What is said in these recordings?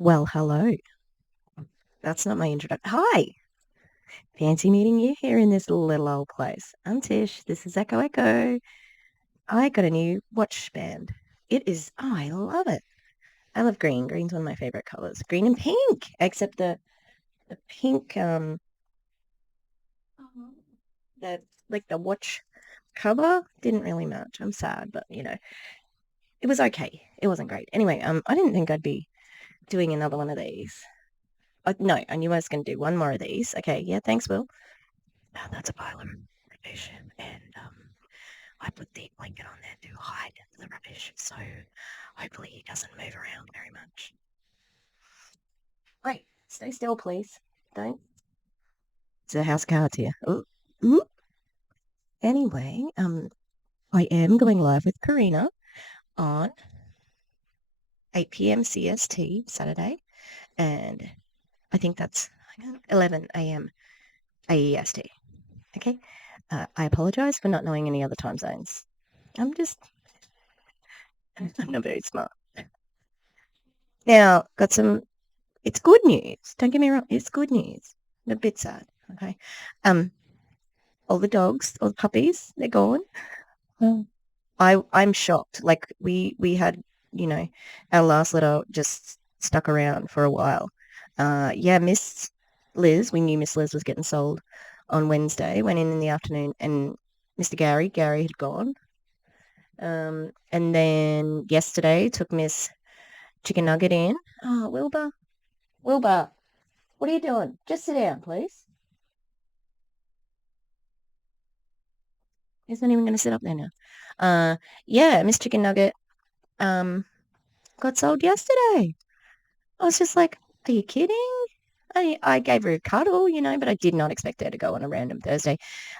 Well, hello. That's not my introduction. Hi. Fancy meeting you here in this little old place. I'm Tish. This is Echo Echo. I got a new watch band. It is, oh, I love it. I love green. Green's one of my favorite colors. Green and pink, except the pink, the like the watch cover didn't really match. I'm sad, but it was okay. It wasn't great. Anyway, I didn't think I'd be doing another one of these. No, I knew I was going to do one more of these. Okay, yeah, thanks, Will. Oh, that's a pile of rubbish, and I put the blanket on there to hide the rubbish, so hopefully he doesn't move around very much. Wait, stay still, please. Don't. It's a house cards here. Ooh, ooh. Anyway, I am going live with Kareenah on 8 p.m. CST Saturday, and I think that's 11 a.m. AEST. Okay. I apologize for not knowing any other time zones. I'm not very smart. Now, it's good news. Don't get me wrong. It's good news. I'm a bit sad. Okay. All the dogs, all the puppies, they're gone. Oh. I'm shocked. Like we had, our last litter just stuck around for a while. Yeah, Miss Liz, we knew Miss Liz was getting sold on Wednesday, went in the afternoon, and Mr. Gary had gone. And then yesterday took Miss Chicken Nugget in. Oh, Wilbur, what are you doing? Just sit down, please. He's not even going to sit up there now. Yeah, Miss Chicken Nugget got sold yesterday. I was just like, are you kidding? I gave her a cuddle, but I did not expect her to go on a random Thursday.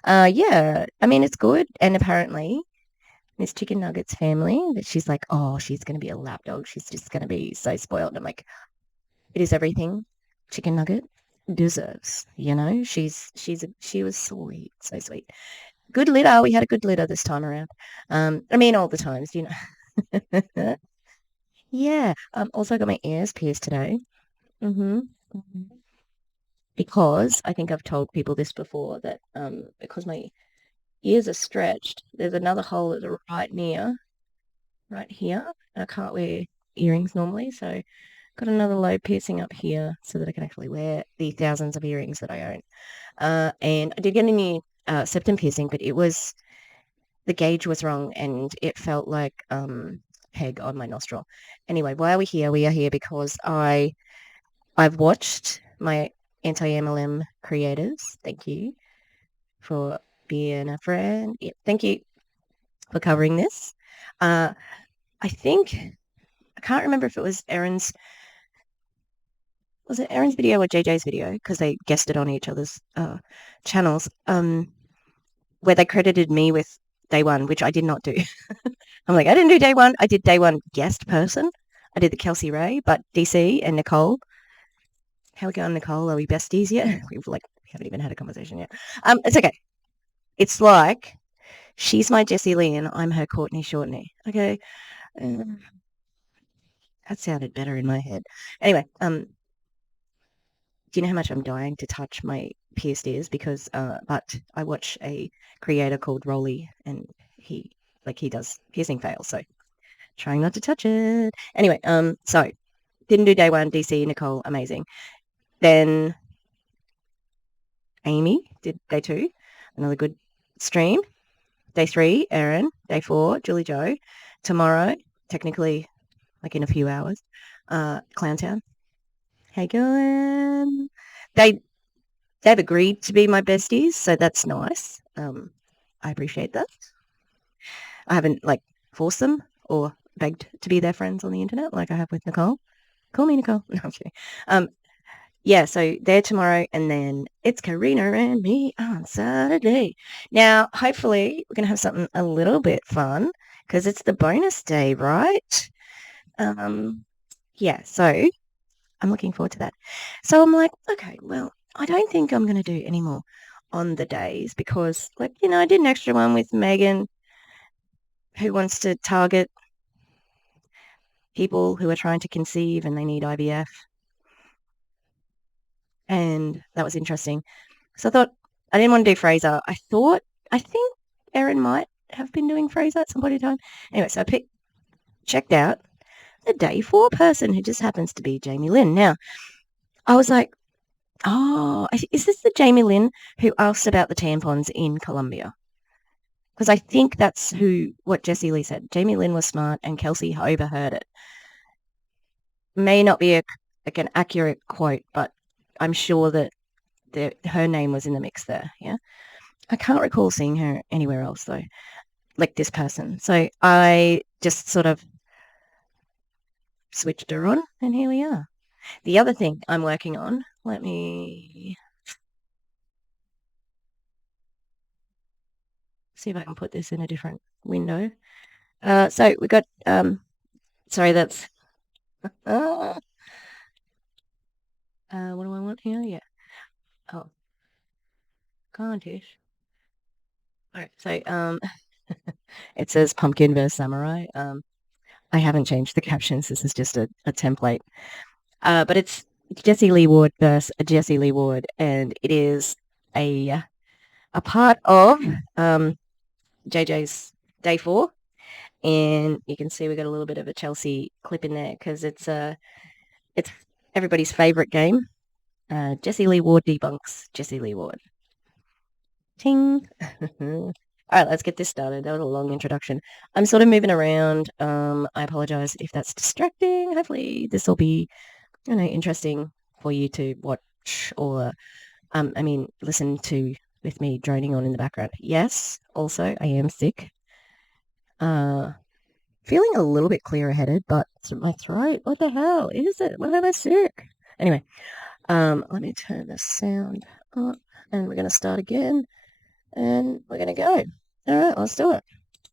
Yeah, I mean, it's good. And apparently, Miss Chicken Nugget's family, that she's like, oh, she's going to be a lap dog. She's just going to be so spoiled. I'm like, it is everything Chicken Nugget deserves. She was sweet, so sweet. Good litter. We had a good litter this time around. I mean, all the times. Yeah. Also got my ears pierced today. Mm-hmm. Because I think I've told people this before that because my ears are stretched, there's another hole at the right here. And I can't wear earrings normally, so got another lobe piercing up here so that I can actually wear the thousands of earrings that I own. And I did get a new septum piercing, but the gauge was wrong and it felt like peg on my nostril. Anyway, why are we here? We are here because I've watched my anti-MLM creators. Thank you for being a friend. Yeah, thank you for covering this. I can't remember if it was was it Erin's video or JJ's video? Because they guested on each other's channels, where they credited me with day one, which I did not do. I'm like, I didn't do day one. I did day one guest person. I did the Kelsey Ray, but DC and Nicole. How we going, Nicole? Are we besties yet? We haven't even had a conversation yet. It's okay. It's like she's my Jessie Lee and I'm her Courtney Shortney. Okay. That sounded better in my head. Anyway, do you know how much I'm dying to touch my pierced ears? Because, but I watch a creator called Rolly and he does piercing fails. So trying not to touch it. Anyway, so didn't do day one, DC, Nicole, amazing. Then Amy did day two, another good stream. Day three, Erin. Day four, Julie Joe. Tomorrow, technically, like in a few hours, Clowntown. How you going? They've agreed to be my besties, so that's nice. I appreciate that. I haven't forced them or begged to be their friends on the internet like I have with Nicole. Call me Nicole. No, I'm kidding. Yeah, so they're tomorrow, and then it's Kareenah and me on Saturday. Now, hopefully, we're going to have something a little bit fun because it's the bonus day, right? Yeah, so I'm looking forward to that. So I'm like, okay, well, I don't think I'm going to do any more on the days because, I did an extra one with Megan who wants to target people who are trying to conceive and they need IVF. and that was interesting. So I thought I didn't want to do Fraser. I think Erin might have been doing Fraser at some point in time. Anyway, so I checked out the day 4 person who just happens to be Jamilynn. Now, I was like, oh, is this the Jamilynn who asked about the tampons in Colombia? Because I think that's what Jessie Lee said. Jamilynn was smart and Kelsey overheard it. May not be an accurate quote, but I'm sure that her name was in the mix there. Yeah. I can't recall seeing her anywhere else though, like this person. So I just sort of switched her on and here we are. The other thing I'm working on, let me see if I can put this in a different window. So we got, sorry, that's, what do I want here? Yeah. Oh, can't-ish. All right. So, it says pumpkin versus samurai. I haven't changed the captions. This is just a template. But it's Jessie Lee Ward versus Jessie Lee Ward, and it is a part of JJ's day 4, and you can see we got a little bit of a Chelsea clip in there because it's everybody's favorite game. Jessie Lee Ward debunks Jessie Lee Ward. Ting. All right, let's get this started. That was a long introduction. I'm sort of moving around. I apologize if that's distracting. Hopefully this will be, interesting for you to watch or, listen to with me droning on in the background. Yes, also, I am sick. Feeling a little bit clear-headed, but my throat, what the hell is it? Why am I sick? Anyway, let me turn the sound up, and we're going to start again, and we're going to go. All right, let's do it.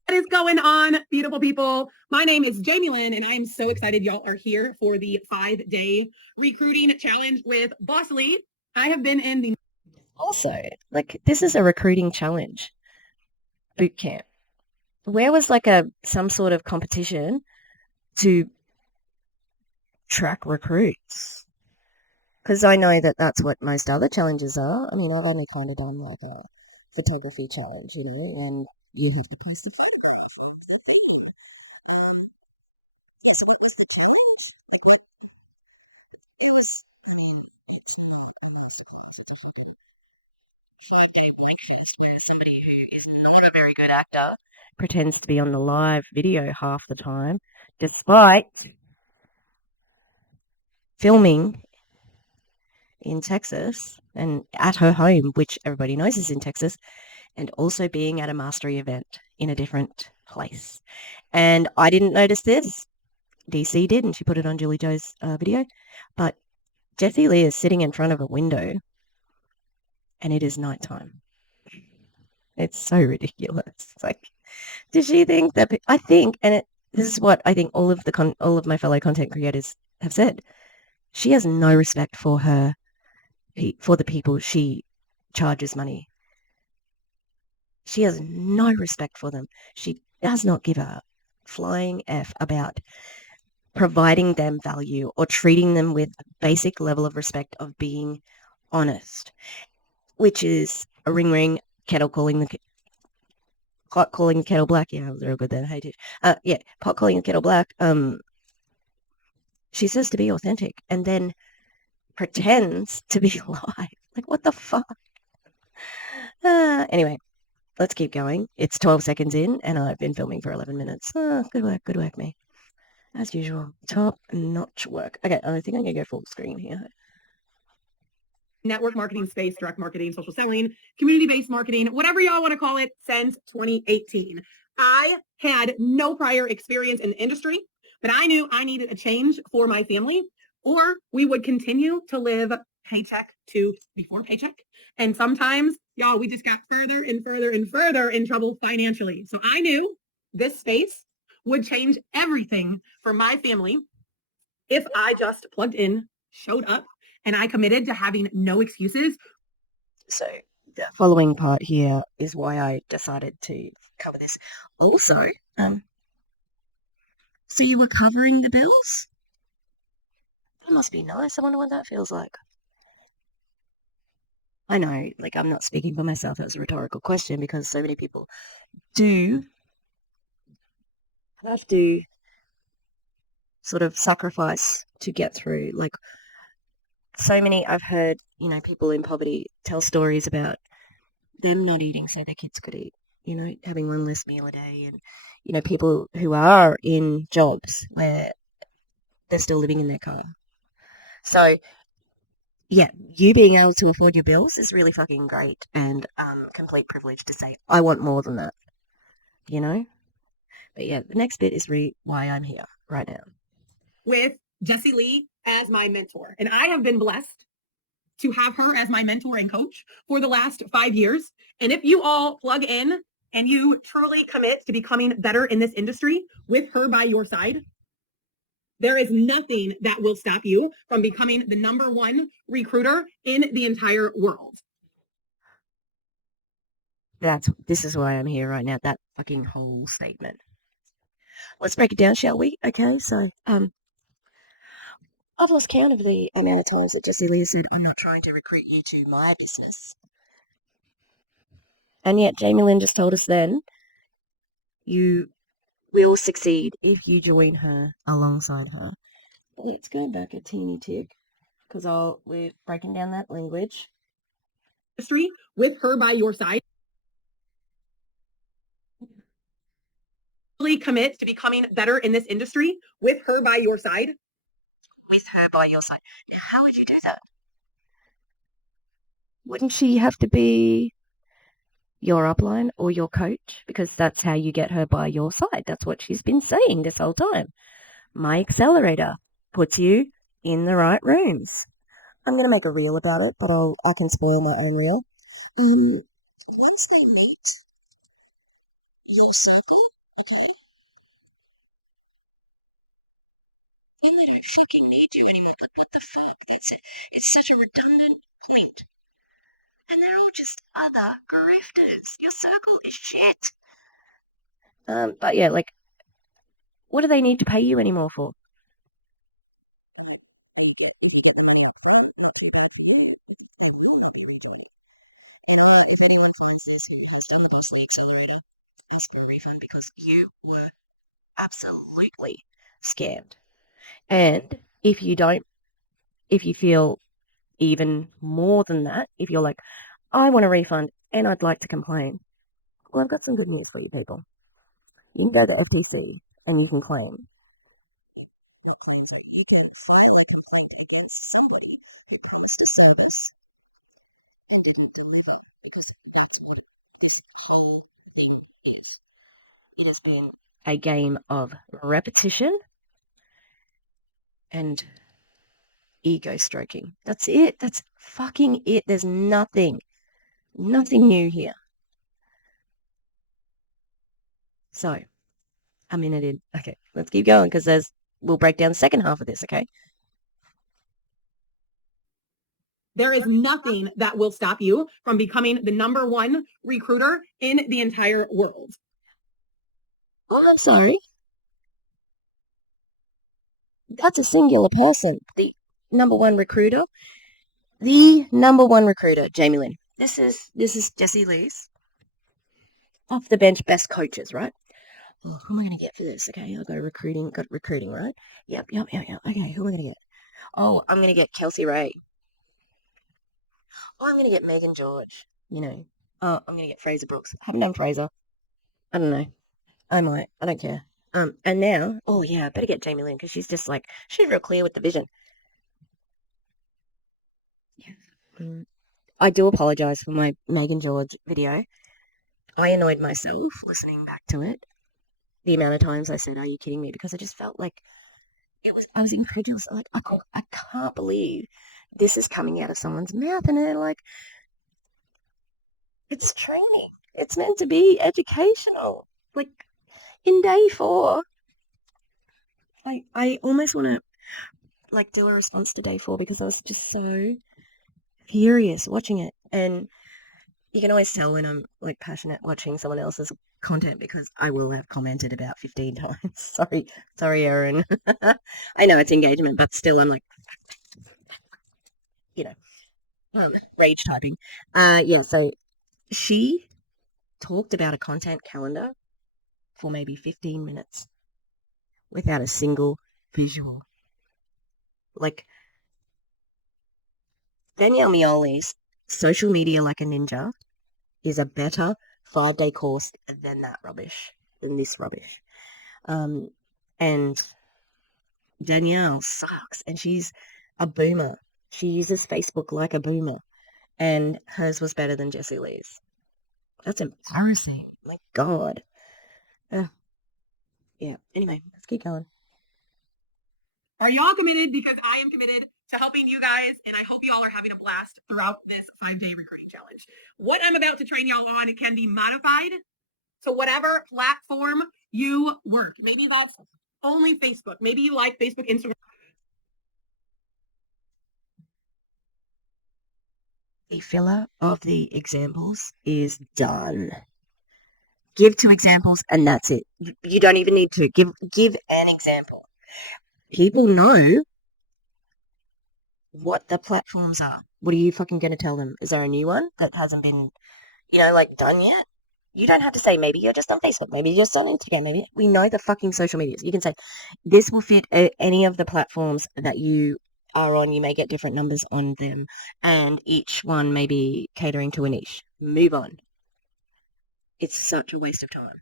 What is going on, beautiful people? My name is Jamilynn, and I am so excited y'all are here for the 5-day recruiting challenge with Boss Lee. I have been in the... Also, this is a recruiting challenge boot camp. Where was some sort of competition to track recruits? Because I know that that's what most other challenges are. I mean, I've only kind of done a photography challenge, and you have to post the somebody who is not a very good actor pretends to be on the live video half the time, despite filming in Texas and at her home, which everybody knows is in Texas, and also being at a mastery event in a different place. And I didn't notice this. DC did, and she put it on Julie Joe's video. But Jessie Lee is sitting in front of a window, and it is nighttime. It's so ridiculous. It's does she think that? I think, and this is what I think all of my fellow content creators have said. She has no respect for the people she charges money. She has no respect for them. She does not give a flying F about providing them value or treating them with a basic level of respect of being honest, which is a ring, kettle calling the pot calling the kettle black. Yeah, I was real good there. Hey, yeah, pot calling the kettle black. She says to be authentic and then pretends to be live. What the fuck? Anyway, let's keep going. It's 12 seconds in, and I've been filming for 11 minutes. Good work, me. As usual, top-notch work. Okay, I think I'm going to go full screen here. Network marketing space, direct marketing, social selling, community-based marketing, whatever y'all want to call it, since 2018. I had no prior experience in the industry, but I knew I needed a change for my family, or we would continue to live paycheck to before paycheck. And sometimes, y'all, we just got further and further and further in trouble financially. So I knew this space would change everything for my family if I just plugged in, showed up, and I committed to having no excuses. So the following part here is why I decided to cover this. Also, so you were covering the bills? That must be nice. I wonder what that feels like. I know, like, I'm not speaking for myself. That was a rhetorical question because so many people do have to sort of sacrifice to get through. Like, so many, I've heard, people in poverty tell stories about them not eating so their kids could eat, having one less meal a day. And, people who are in jobs where they're still living in their car. So, yeah, you being able to afford your bills is really fucking great and complete privilege to say, I want more than that, you know? But yeah, the next bit is why I'm here right now. With Jessie Lee as my mentor. And I have been blessed to have her as my mentor and coach for the last 5 years. And if you all plug in and you truly commit to becoming better in this industry with her by your side, there is nothing that will stop you from becoming the #1 recruiter in the entire world. This is why I'm here right now, that fucking whole statement. Let's break it down, shall we? Okay, so I've lost count of the amount of times that Jessie Lee said, I'm not trying to recruit you to my business. And yet Jamilynn just told us then, you will succeed if you join her alongside her. Let's go back a teeny tick, because we're breaking down that language. History with her by your side. Really commit to becoming better in this industry with her by your side. With her by your side. Now, how would you do that? Wouldn't she have to be your upline or your coach? Because that's how you get her by your side. That's what she's been saying this whole time. My Accelerator puts you in the right rooms. I'm going to make a reel about it, but I can spoil my own reel. Once they meet your circle, okay, then they don't fucking need you anymore. But what the fuck? That's it. It's such a redundant point. And they're all just other grifters. Your circle is shit. But yeah, like, what do they need to pay you anymore for? If you get the money up front, not too bad for you. They will not be rejoining. And if anyone finds this who has done the Boss League Accelerator, ask for a refund because you were absolutely scammed. And if you feel even more than that, if you're like, I want a refund and I'd like to complain, well, I've got some good news for you people. You can go to FTC and you can claim. Not claim, so you can file a complaint against somebody who promised a service and didn't deliver, because that's what this whole thing is. It has been a game of repetition and ego stroking. That's it. That's fucking it. There's nothing new here. So, a minute in. Okay, let's keep going because we'll break down the second half of this, okay? There is nothing that will stop you from becoming the #1 recruiter in the entire world. Oh, I'm sorry. That's a singular person. The #1 recruiter. The #1 recruiter, Jamilynn. This is Jessie Lee's off the bench best coaches, right? Oh, who am I going to get for this? Okay, I've got recruiting, right? Yep. Okay, who am I going to get? Oh, I'm going to get Kelsey Ray. Oh, I'm going to get Megan George. Oh, I'm going to get Fraser Brooks. I haven't done Fraser. I don't know. I might. I don't care. And now, oh yeah, I better get Jamilynn because she's just like, she's real clear with the vision. I do apologize for my Megan George video. I annoyed myself listening back to it. The amount of times I said, are you kidding me? Because I just felt like I was incredulous. Like, I can't believe this is coming out of someone's mouth. And they're like, it's training. It's meant to be educational. Like, in day 4, I almost want to, like, do a response to day 4 because I was just so furious watching it. And you can always tell when I'm, like, passionate watching someone else's content because I will have commented about 15 times. Sorry, Erin. I know it's engagement, but still I'm like, Rage typing. Yeah, so she talked about a content calendar for maybe 15 minutes without a single visual. Like Danielle Mioli's Social Media Like a Ninja is a better 5-day course than that rubbish, than this rubbish. And Danielle sucks, and she's a boomer. She uses Facebook like a boomer, and hers was better than Jessie Lee's. That's embarrassing. My God. Yeah. Anyway, let's keep going. Are y'all committed? Because I am committed to helping you guys, and I hope you all are having a blast throughout this 5-day recruiting challenge. What I'm about to train y'all on can be modified to whatever platform you work. Maybe that's only Facebook. Maybe you like Facebook, Instagram. The filler of the examples is done. Give 2 examples and that's it. You don't even need to. Give an example. People know what the platforms are. What are you fucking going to tell them? Is there a new one that hasn't been, done yet? You don't have to say maybe you're just on Facebook, maybe you're just on Instagram, maybe. We know the fucking social medias. You can say this will fit any of the platforms that you are on. You may get different numbers on them, and each one may be catering to a niche. Move on. It's such a waste of time.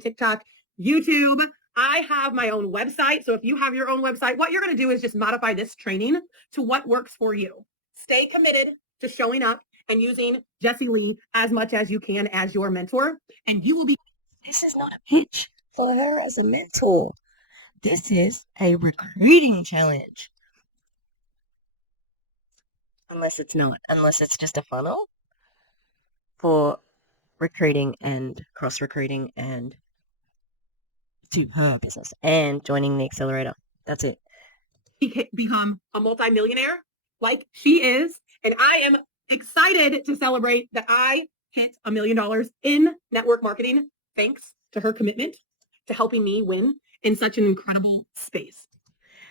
TikTok, YouTube. I have my own website. So if you have your own website, what you're going to do is just modify this training to what works for you. Stay committed to showing up and using Jessie Lee as much as you can as your mentor, and you will be. This is not a pitch for her as a mentor. This is a recruiting challenge. Unless it's not. Unless it's just a funnel for recruiting and cross-recruiting and to her business and joining the Accelerator. That's it. Become a multimillionaire like she is. And I am excited to celebrate that I hit $1 million in network marketing thanks to her commitment to helping me win in such an incredible space.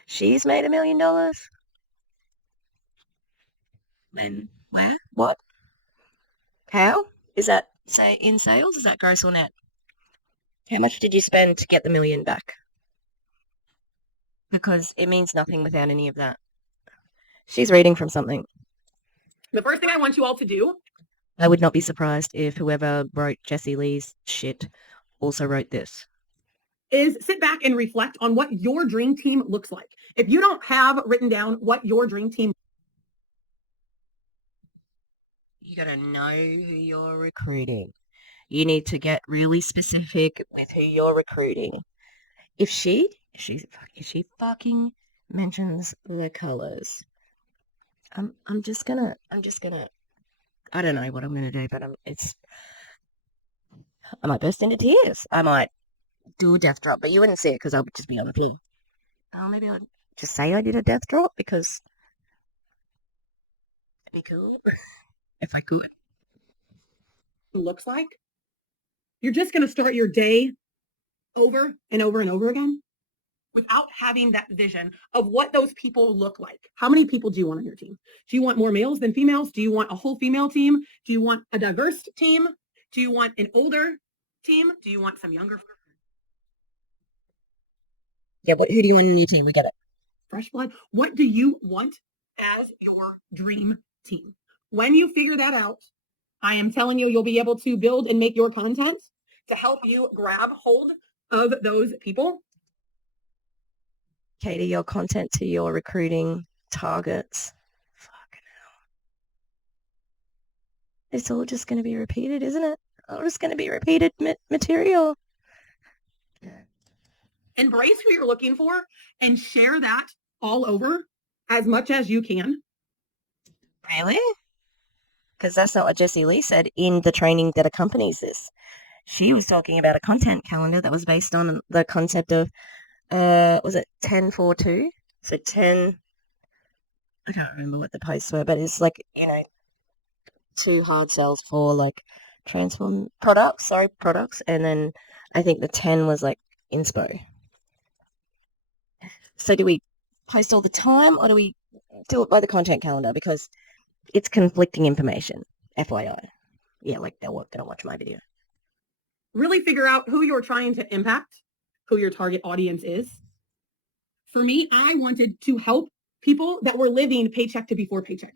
She's made $1 million? When? Where? What? How? Is that, say, in sales? Is that gross or net? How much did you spend to get the $1 million back? Because it means nothing without any of that. She's reading from something. The first thing I want you all to do, I would not be surprised if whoever wrote Jessie Lee's shit also wrote this, is sit back and reflect on what your dream team looks like. If you don't have written down what your dream team, you got to know who you're recruiting. You need to get really specific with who you're recruiting. If she fucking mentions the colors, I'm just gonna, I don't know what I'm gonna do, but I might burst into tears. I might do a death drop, but you wouldn't see it because I would just be on the floor. Oh, maybe I'd just say I did a death drop because it'd be cool if I could. looks like, you're just going to start your day over and over and over again without having that vision of what those people look like. How many people do you want on your team? Do you want more males than females? Do you want a whole female team? Do you want a diverse team? Do you want an older team? Do you want some younger? Yeah, but who do you want in your team? We get it. Fresh blood. What do you want as your dream team? When you figure that out, I am telling you, you'll be able to build and make your content to help you grab hold of those people. Cater your content to your recruiting targets. Fucking hell. It's all just going to be repeated, isn't it? All just going to be repeated material. Embrace who you're looking for and share that all over as much as you can. Really? Because that's not what Jessie Lee said in the training that accompanies this. She was talking about a content calendar that was based on the concept of, was it 10-4-2? So 10, I can't remember what the posts were, but it's like, 2 hard sells for like products, and then I think the 10 was like inspo. So do we post all the time or do we do it by the content calendar? Because It's conflicting information, FYI. Yeah, like they don't watch my video. Really figure out who you're trying to impact, who your target audience is. For me, I wanted to help people that were living paycheck to before paycheck.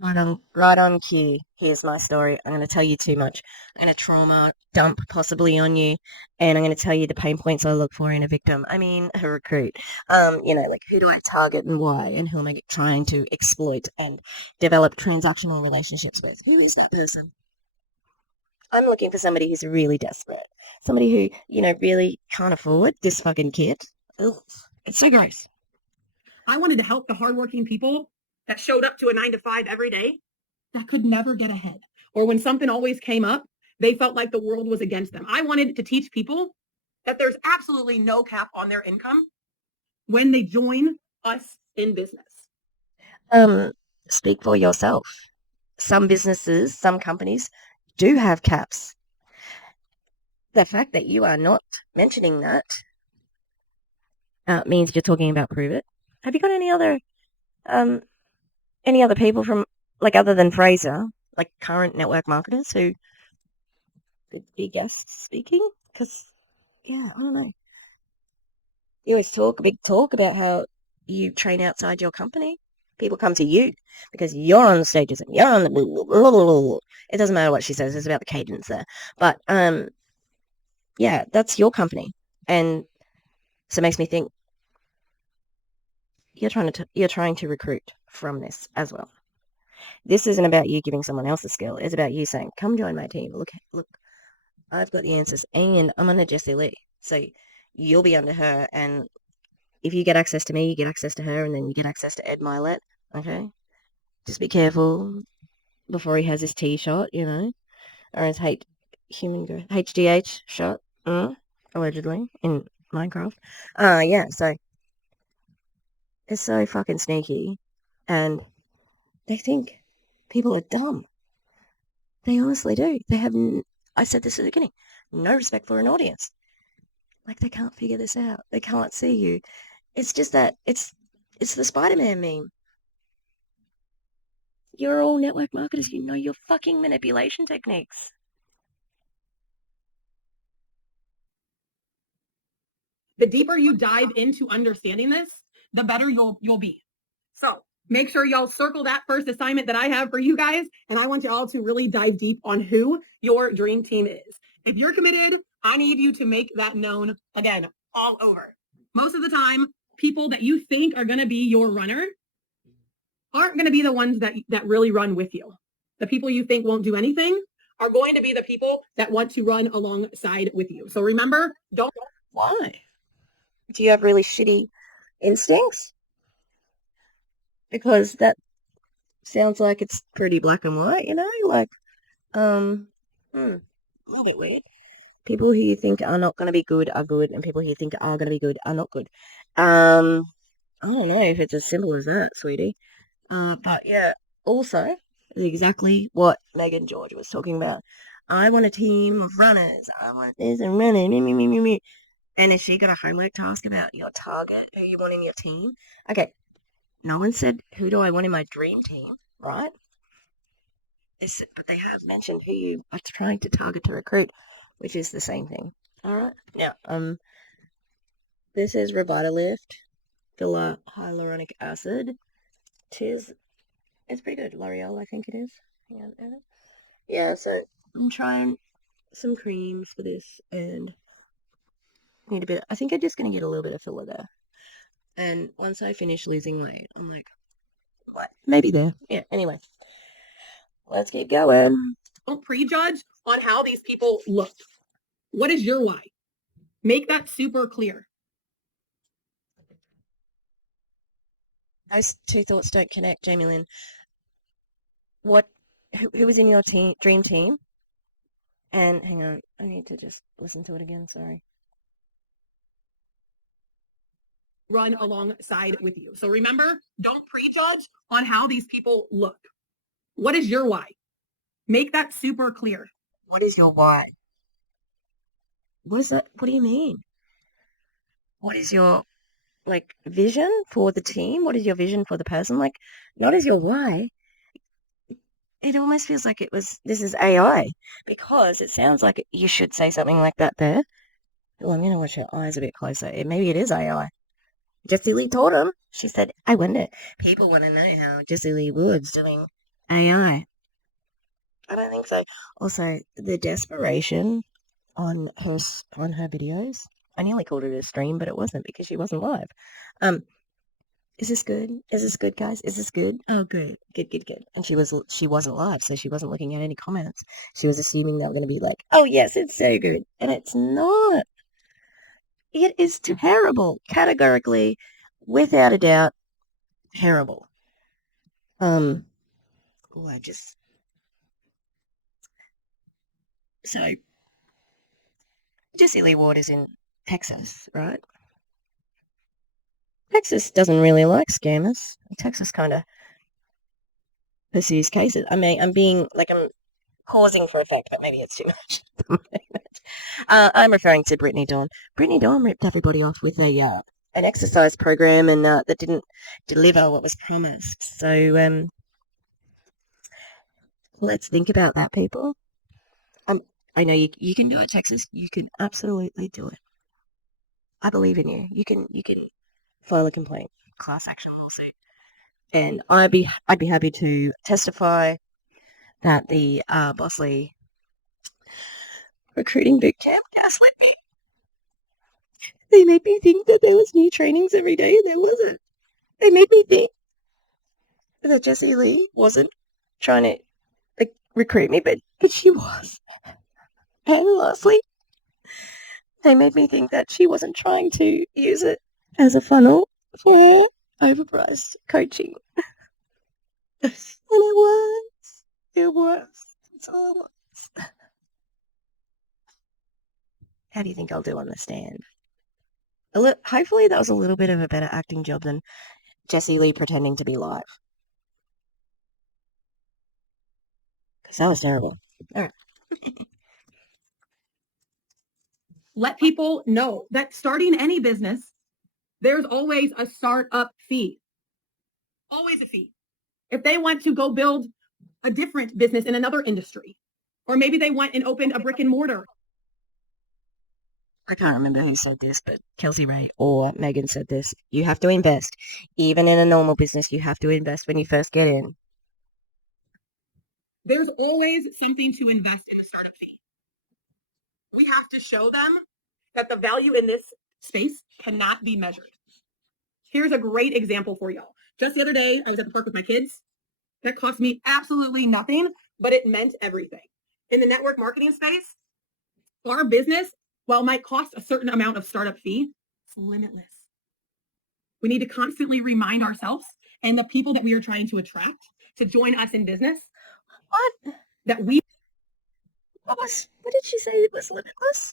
Right on cue. Here's my story. I'm going to tell you too much. I'm going to trauma dump possibly on you, and I'm going to tell you the pain points I look for in a victim. I mean, a recruit. Like who do I target and why, and who am I trying to exploit and develop transactional relationships with? Who is that person? I'm looking for somebody who's really desperate, somebody who really can't afford this fucking kit. Ugh, it's so gross. I wanted to help the hardworking people that showed up to a 9 to 5 every day that could never get ahead. Or when something always came up, they felt like the world was against them. I wanted to teach people that there's absolutely no cap on their income when they join us in business. Speak for yourself. Some businesses, some companies do have caps. The fact that you are not mentioning that means you're talking about prove it. Have you got any other people from, like, other than Fraser, like current network marketers who could be guests speaking? Because, yeah, I don't know. You always talk a big talk about how you train outside your company. People come to you because you're on the stages and you're on the blah, blah, blah, blah. It doesn't matter what she says. It's about the cadence there. But, yeah, that's your company. And so it makes me think you're trying to recruit from this as well. This isn't about you giving someone else a skill. It's about you saying, come join my team. Look, I've got the answers, and I'm under Jessie Lee. So you'll be under her, and if you get access to me, you get access to her, and then you get access to Ed Milet, okay? Just be careful before he has his T shot, or his HDH shot, allegedly, in Minecraft. Yeah, so it's so fucking sneaky, and they think people are dumb. They honestly do. They have, I said this at the beginning, no respect for an audience. Like, they can't figure this out. They can't see you. It's just that it's the Spider-Man meme. You're all network marketers. You know your fucking manipulation techniques. The deeper you dive into understanding this, the better you'll be. So make sure y'all circle that first assignment that I have for you guys. And I want you all to really dive deep on who your dream team is. If you're committed, I need you to make that known, again, all over. Most of the time, people that you think are going to be your runner aren't going to be the ones that really run with you. The people you think won't do anything are going to be the people that want to run alongside with you. So remember, don't. Why? Do you have really shitty instincts? Because that sounds like it's pretty black and white, like, a little bit weird. People who you think are not going to be good are good, and people who you think are going to be good are not good. I don't know if it's as simple as that, sweetie. But yeah, also, exactly what Megan George was talking about. I want a team of runners. I want this and running. Me. And if she got a homework task about your target, who you want in your team, okay, no one said, who do I want in my dream team, right? But they have mentioned who you are trying to target to recruit, which is the same thing. All right. Now, this is Revitalift, hyaluronic acid. It's pretty good. L'Oreal, I think it is. Yeah, so I'm trying some creams for this, and I think I'm just going to get a little bit of filler there. And once I finish losing weight, I'm like, what? Maybe there. Yeah, anyway. Let's keep going. Don't prejudge on how these people look. What is your why? Make that super clear. Those two thoughts don't connect, Jamilynn. Who was in your dream team? And hang on, I need to just listen to it again, sorry. Run alongside with you. So remember, don't prejudge on how these people look. What is your why? Make that super clear. What is your why? What is that? What do you mean? What is your like vision for the team? What is your vision for the person? Like, not as your why. It almost feels like this is AI, because it sounds like you should say something like that there. Well, I'm going to watch her eyes a bit closer. Maybe it is AI. Jessie Lee told him. She said, I wonder. People want to know how Jessie Lee Wood's doing AI. I don't think so. Also, the desperation on her videos. I nearly called it a stream, but it wasn't, because she wasn't live. Is this good? Is this good, guys? Is this good? Oh, good, good, good, good. And she wasn't live, so she wasn't looking at any comments. She was assuming they were going to be like, oh yes, it's so good, and it's not. It is terrible, categorically, without a doubt, terrible. Oh, so Jessie Lee Ward is in Texas, right? Texas doesn't really like scammers. Texas kind of pursues cases. I mean, I'm pausing for effect, but maybe it's too much at the moment. I'm referring to Brittany Dawn. Brittany Dawn ripped everybody off with an exercise program, and that didn't deliver what was promised. So let's think about that, people. I know you can do it, Texas. You can absolutely do it. I believe in you. You can file a complaint, class action lawsuit, and I'd be happy to testify that the Bosley recruiting bootcamp gaslit me. They made me think that there was new trainings every day, and there wasn't. They made me think that Jessie Lee wasn't trying to recruit me, but she was. And lastly, they made me think that she wasn't trying to use it as a funnel for her overpriced coaching. And it was. It was. It's all it was. How do you think I'll do on the stand? Hopefully that was a little bit of a better acting job than Jessie Lee pretending to be live. Because that was terrible. All right. Let people know that starting any business, there's always a startup fee. Always a fee. If they want to go build a different business in another industry, or maybe they went and opened a brick and mortar. I can't remember who said this, but Kelsey Ray or Megan said this. You have to invest. Even in a normal business, you have to invest when you first get in. There's always something to invest in a startup fee. We have to show them that the value in this space cannot be measured. Here's a great example for y'all. Just the other day, I was at the park with my kids. That cost me absolutely nothing, but it meant everything. In the network marketing space, our business, while it might cost a certain amount of startup fee, it's limitless. We need to constantly remind ourselves and the people that we are trying to attract to join us in business. What? What did she say it was limitless?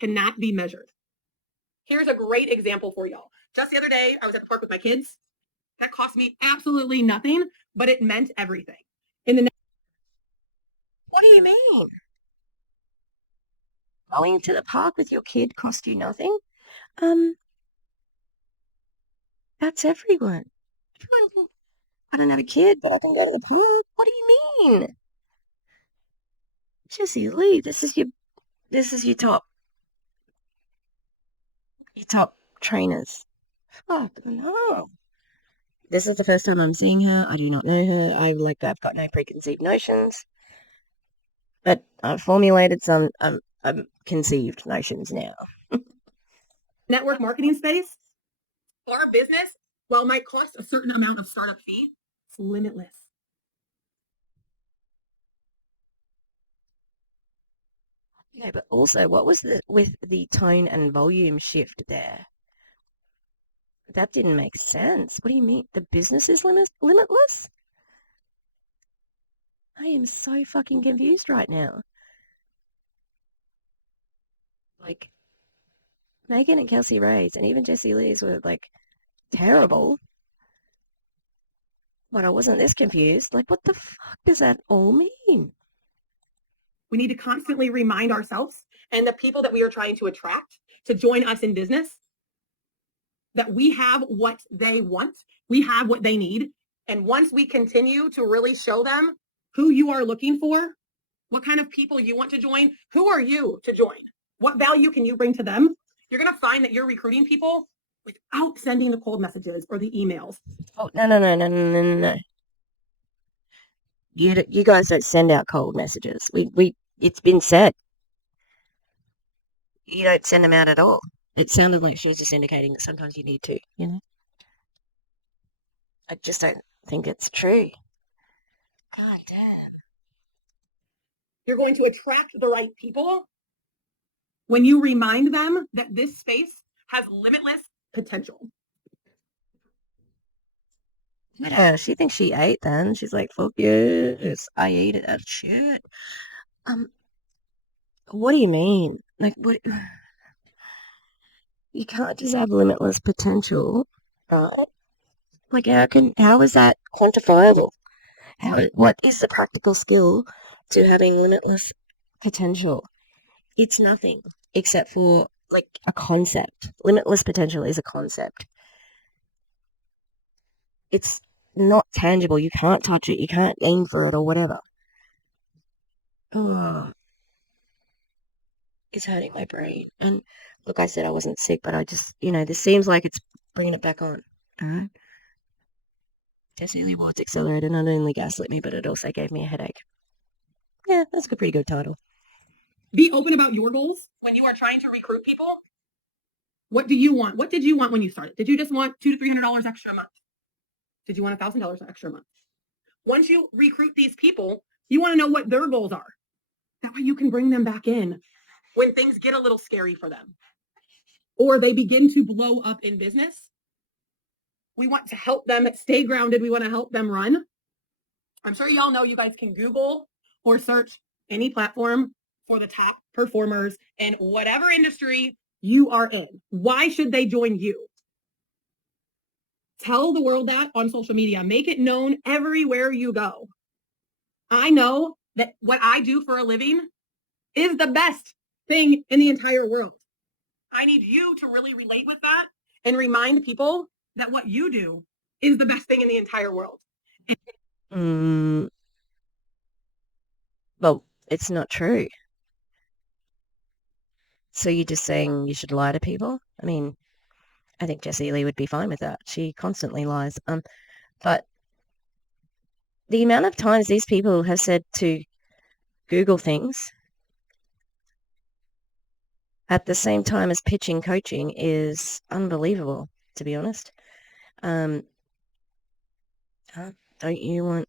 Cannot be measured. Here's a great example for y'all. Just the other day, I was at the park with my kids. That cost me absolutely nothing, but it meant everything. What do you mean? Going to the park with your kid cost you nothing? That's everyone. I don't have a kid, but I can go to the park. What do you mean? Jessie Lee, this is your top trainers. Fuck no. This is the first time I'm seeing her. I do not know her. I've got no preconceived notions. But I've formulated some conceived notions now. Network marketing space, for our business, while it might cost a certain amount of startup fee, it's limitless. Okay, but also, what was with the tone and volume shift there? That didn't make sense. What do you mean? The business is limitless? I am so fucking confused right now. Like, Megan and Kelsey Ray's and even Jessie Lee's were terrible. But I wasn't this confused. What the fuck does that all mean? We need to constantly remind ourselves and the people that we are trying to attract to join us in business, that we have what they want, we have what they need. And once we continue to really show them who you are looking for, what kind of people you want to join, who are you to join, what value can you bring to them, you're going to find that you're recruiting people without sending the cold messages or the emails. Oh, no. You guys don't send out cold messages. It's been said. You don't send them out at all. It sounded like she was just indicating that sometimes you need to, you know? I just don't think it's true. God damn. You're going to attract the right people when you remind them that this space has limitless potential. Yeah, she thinks she ate then. She's like, fuck yes, I ate it. That shit. What do you mean? Like, what? You can't just have limitless potential, right? Like, how is that quantifiable? What is the practical skill to having limitless potential? It's nothing except for like a concept. Limitless potential is a concept. It's not tangible. You can't touch it. You can't aim for it or whatever. Oh, it's hurting my brain. And look, I said I wasn't sick, but I just, this seems like it's bringing it back on. Jessie Lee Accelerator not only gaslit me, but it also gave me a headache. Yeah, that's a pretty good title. Be open about your goals when you are trying to recruit people. What do you want? What did you want when you started? Did you just want $200 to $300 extra a month? Did you want $1,000 extra a month? Once you recruit these people, you want to know what their goals are. That way you can bring them back in when things get a little scary for them or they begin to blow up in business. We want to help them stay grounded. We want to help them run. I'm sure y'all know you guys can Google or search any platform for the top performers in whatever industry you are in. Why should they join you? Tell the world that on social media. Make it known everywhere you go. I know that what I do for a living is the best thing in the entire world. I need you to really relate with that and remind people that what you do is the best thing in the entire world. Well, it's not true. So you're just saying you should lie to people? I mean, I think Jessie Lee would be fine with that. She constantly lies. But the amount of times these people have said to Google things at the same time as pitching coaching is unbelievable, to be honest. Don't you want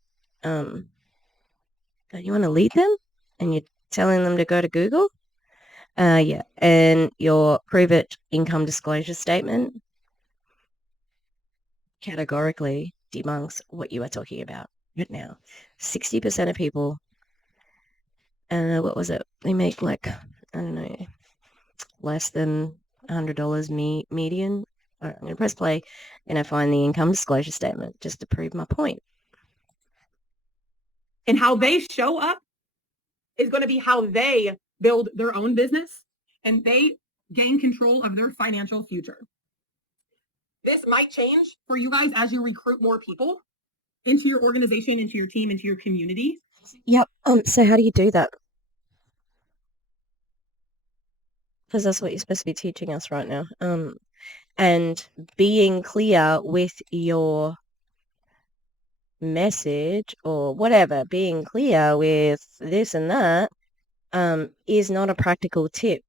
to lead them? And you're telling them to go to Google? Yeah. And your prove it income disclosure statement categorically debunks what you are talking about right now. 60% of people, what was it? They make like, I don't know, less than $100 median. All right, I'm going to press play and I find the income disclosure statement just to prove my point. And how they show up is going to be how they build their own business and they gain control of their financial future. This might change for you guys as you recruit more people into your organization, into your team, into your community. Yep. So how do you do that? Because that's what you're supposed to be teaching us right now. And being clear with your message or whatever, being clear with this and that, is not a practical tip.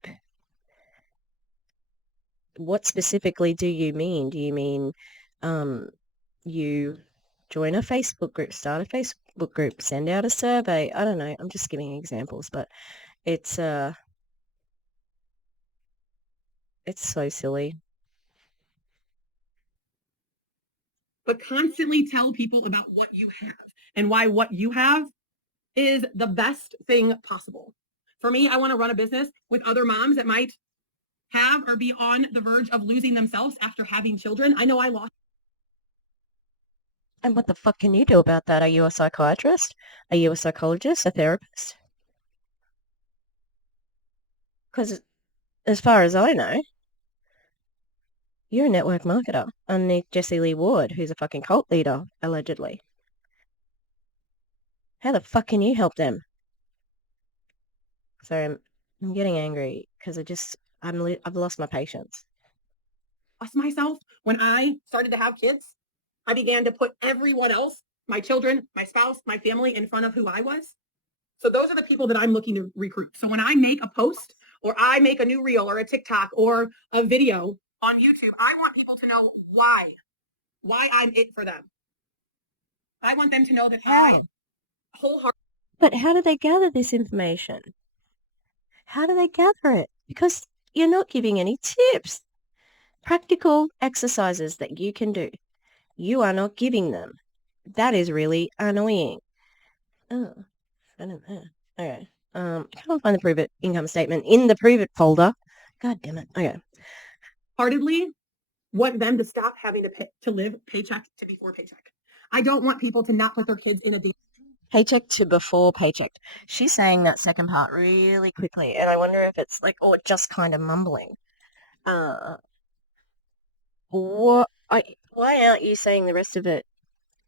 What specifically do you mean? Do you mean you join a Facebook group, start a Facebook group, send out a survey? I don't know. I'm just giving examples, but it's so silly. But constantly tell people about what you have and why what you have is the best thing possible. For me, I want to run a business with other moms that might have or be on the verge of losing themselves after having children. I know I lost. And what the fuck can you do about that? Are you a psychiatrist? Are you a psychologist? A therapist? Because as far as I know, you're a network marketer underneath Jessie Lee Ward, who's a fucking cult leader, allegedly. How the fuck can you help them? So I'm getting angry because I've lost my patience. Myself, when I started to have kids, I began to put everyone else, my children, my spouse, my family, in front of who I was. So those are the people that I'm looking to recruit. So when I make a post or I make a new reel or a TikTok or a video on YouTube, I want people to know why I'm it for them. I want them to know that I wholeheartedly. But how do they gather this information? How do they gather it? Because you're not giving any tips. Practical exercises that you can do. You are not giving them. That is really annoying. Oh, I don't know. Okay. I can't find the prove it income statement in the prove it folder. God damn it. Okay. Heartedly want them to stop having to live paycheck to before paycheck. I don't want people to not put their kids in a paycheck to before paycheck. She's saying that second part really quickly, and I wonder if it's like, or just kind of mumbling. Why aren't you saying the rest of it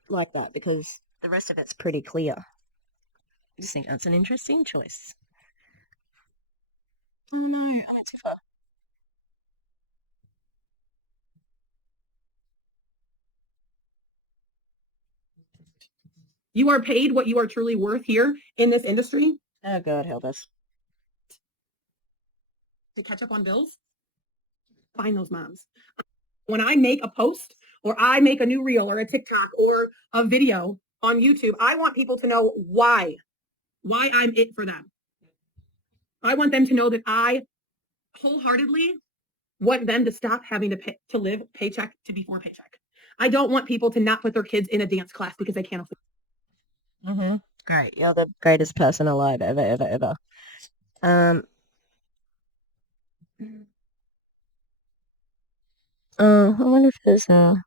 like that? Because the rest of it's pretty clear. I just think that's an interesting choice. Oh no, I went too far. You are paid what you are truly worth here in this industry. Oh God, help us. To catch up on bills, find those moms. When I make a post or I make a new reel or a TikTok or a video on YouTube, I want people to know why I'm it for them. I want them to know that I wholeheartedly want them to stop having to live paycheck to before paycheck. I don't want people to not put their kids in a dance class because they can't afford. Mm-hmm. Great. You're the greatest person alive ever, ever, ever. I wonder if there's oh,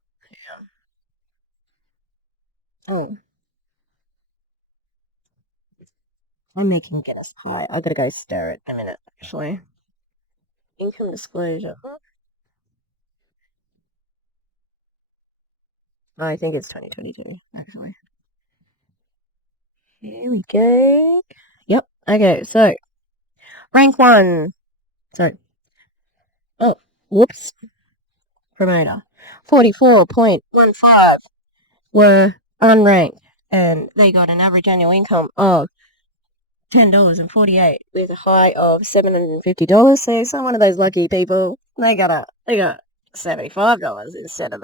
I'm making Guinness pie. I gotta go stir it in a minute, actually. Income disclosure. I think it's 2022, actually. Here we go. Yep. Okay, so rank 1. Sorry. Oh, whoops. Promoter. 44.15 were unranked, and they got an average annual income of $10.48 with a high of $750. So some one of those lucky people, they got $75 instead of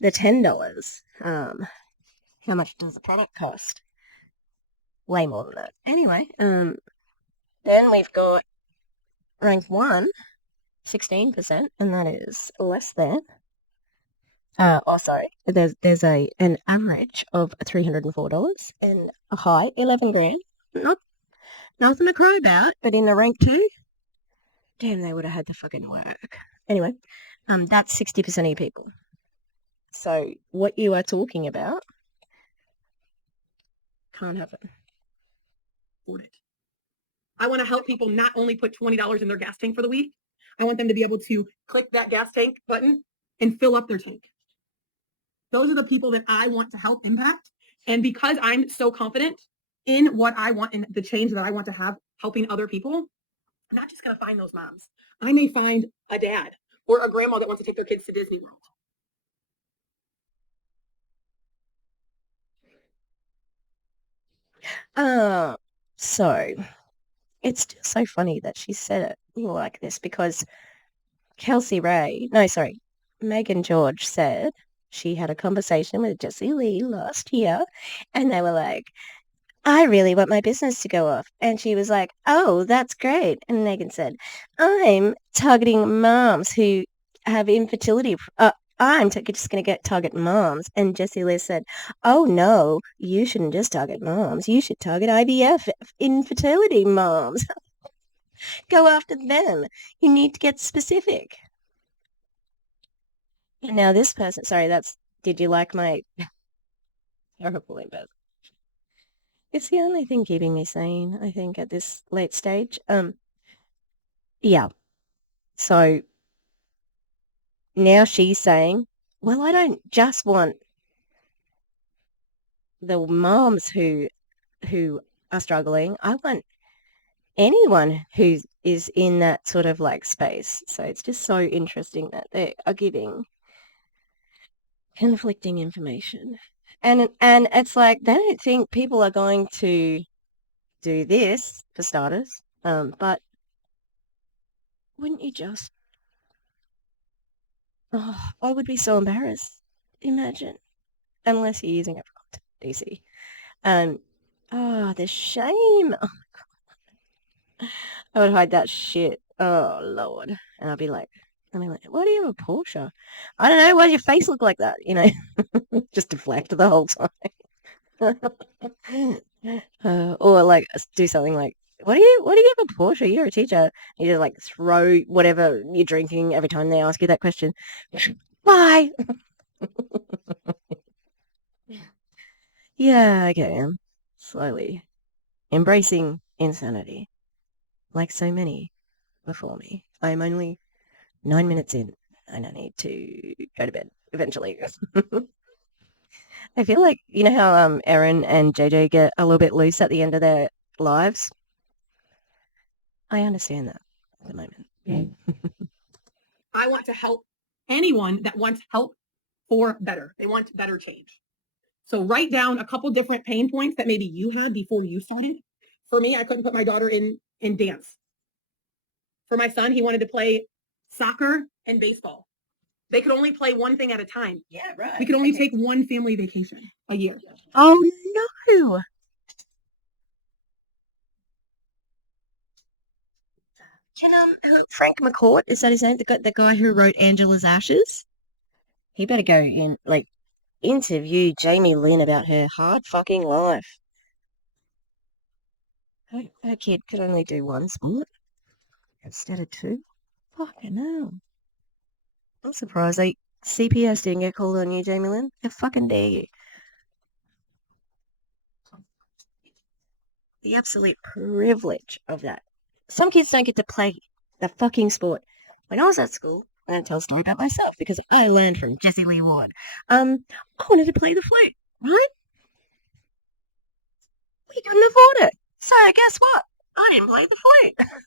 the $10. How much does the product cost? Way more than that. Anyway, then we've got rank 1, 16%, and that is less than. Sorry. There's an average of $304 and a high 11 grand. Nothing to cry about, but in the rank 2, damn, they would have had to fucking work. Anyway, that's 60% of your people. So what you are talking about can't happen. I want to help people not only put $20 in their gas tank for the week. I want them to be able to click that gas tank button and fill up their tank. Those are the people that I want to help impact. And because I'm so confident in what I want and the change that I want to have helping other people, I'm not just going to find those moms. I may find a dad or a grandma that wants to take their kids to Disney World. So it's just so funny that she said it like this because Megan George said she had a conversation with Jessie Lee last year, and they were like, I really want my business to go off. And she was like, oh, that's great. And Megan said, I'm targeting moms who have infertility. I'm just going to target moms. And Jessie Lee said, oh, no, you shouldn't just target moms. You should target IVF, infertility moms. Go after them. You need to get specific. And now this person, sorry, did you like my terrible impression? It's the only thing keeping me sane, I think, at this late stage. Yeah. So now she's saying, well, I don't just want the moms who are struggling. I want anyone who is in that sort of like space. So it's just so interesting that they are giving conflicting information. And it's like they don't think people are going to do this for starters. But wouldn't you just I would be so embarrassed. Imagine. Unless you're using it for DC. Um the shame. I would hide that shit. Oh Lord. And I'd be like, why do you have a Porsche? I don't know, why does your face look like that? You know? Just deflect the whole time. Or like do something like, what do you have a Porsche? You're a teacher. You just like throw whatever you're drinking every time they ask you that question. Bye. Yeah, okay, I'm slowly embracing insanity, like so many before me. I'm only 9 minutes in, and I need to go to bed eventually. I feel like you know how Erin and JJ get a little bit loose at the end of their lives. I understand that at the moment. Yeah. I want to help anyone that wants help for better. They want better change. So write down a couple different pain points that maybe you had before you started. For me, I couldn't put my daughter in dance. For my son, he wanted to play soccer and baseball. They could only play one thing at a time. Yeah, right. We could only take one family vacation a year. Oh no! Can Frank McCourt, is that his name? The guy who wrote Angela's Ashes? He better go in like interview Jamilynn about her hard fucking life. Her kid could only do one sport instead of two. Fucking hell. I'm surprised CPS didn't get called on you, Jamilynn. How fucking dare you? The absolute privilege of that. Some kids don't get to play the fucking sport. When I was at school, I'm going to tell a story about myself because I learned from Jessie Lee Ward. I wanted to play the flute, right? We couldn't afford it. So guess what? I didn't play the flute.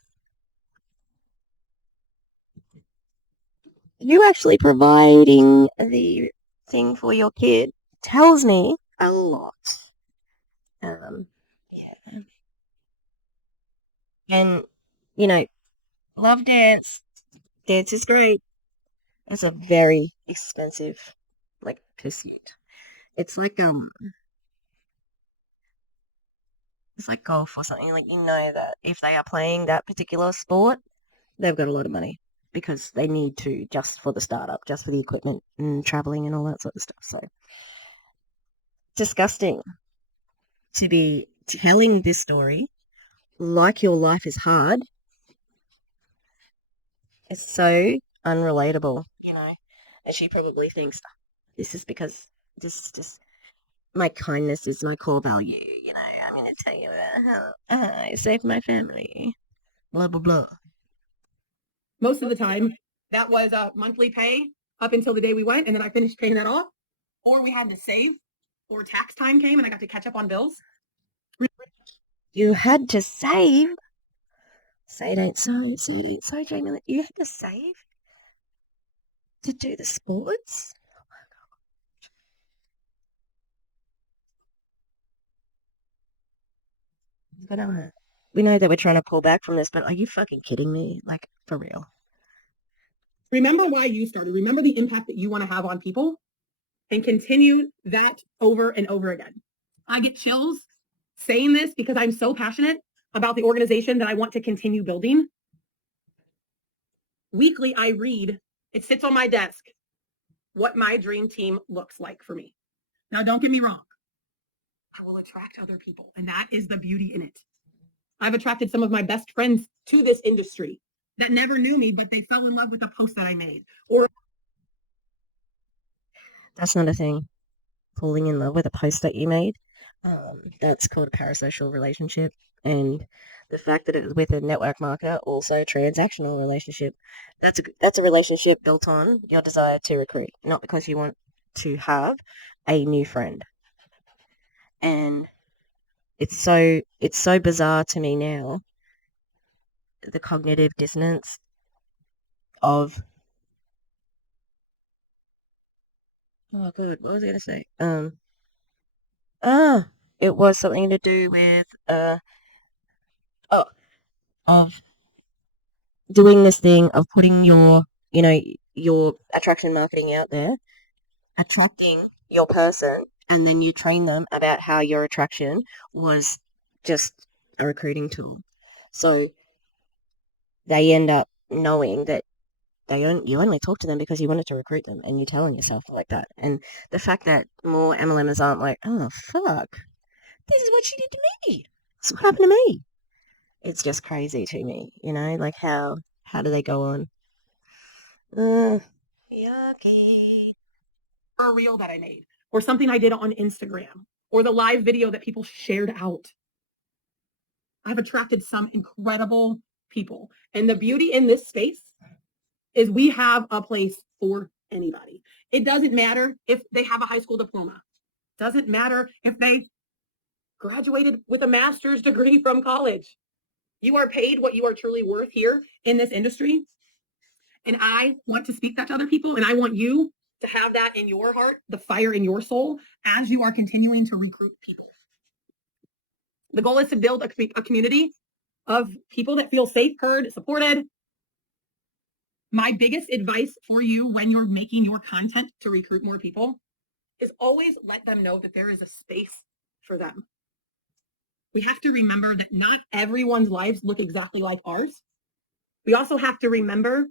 You actually providing the thing for your kid tells me a lot. Yeah. And, you know, love dance. Dance is great. It's a very expensive, like, pursuit. It's like, it's like golf or something. Like, you know that if they are playing that particular sport, they've got a lot of money because they need to just for the startup, just for the equipment and traveling and all that sort of stuff. So disgusting to be telling this story like your life is hard. It's so unrelatable, you know. And she probably thinks this is because this is just my kindness is my core value. You know, I'm going to tell you about how I saved my family. Blah blah blah. Most of the time, that was a monthly pay up until the day we went, and then I finished paying that off. Or we had to save, or tax time came and I got to catch up on bills. You had to save. Say it ain't so. Say it ain't so, Jamie. You had to save to do the sports. But we know that we're trying to pull back from this, but are you fucking kidding me? Like, for real. Remember why you started. Remember the impact that you want to have on people and continue that over and over again. I get chills saying this because I'm so passionate about the organization that I want to continue building. Weekly, I read, it sits on my desk, what my dream team looks like for me. Now, don't get me wrong. I will attract other people, and that is the beauty in it. I've attracted some of my best friends to this industry that never knew me, but they fell in love with a post that I made. Or that's not a thing. Falling in love with a post that you made. That's called a parasocial relationship, and the fact that it was with a network marketer, also transactional relationship. That's a relationship built on your desire to recruit, not because you want to have a new friend. And it's so bizarre to me now, the cognitive dissonance of, oh god, what was I gonna say? It was something to do with oh, of doing this thing of putting your attraction marketing out there, attracting your person, and then you train them about how your attraction was just a recruiting tool. So they end up knowing that you only talk to them because you wanted to recruit them, and you're telling yourself like that. And the fact that more MLMers aren't like, oh fuck, this is what she did to me. This is what happened to me. It's just crazy to me, like how do they go on? Yucky. Or a reel that I made, or something I did on Instagram, or the live video that people shared out. I've attracted some incredible people. And the beauty in this space is we have a place for anybody. It doesn't matter if they have a high school diploma. Doesn't matter if they graduated with a master's degree from college. You are paid what you are truly worth here in this industry. And I want to speak that to other people. And I want you to have that in your heart, the fire in your soul, as you are continuing to recruit people. The goal is to build a community of people that feel safe, heard, supported. My biggest advice for you when you're making your content to recruit more people is always let them know that there is a space for them. We have to remember that not everyone's lives look exactly like ours. We also have to remember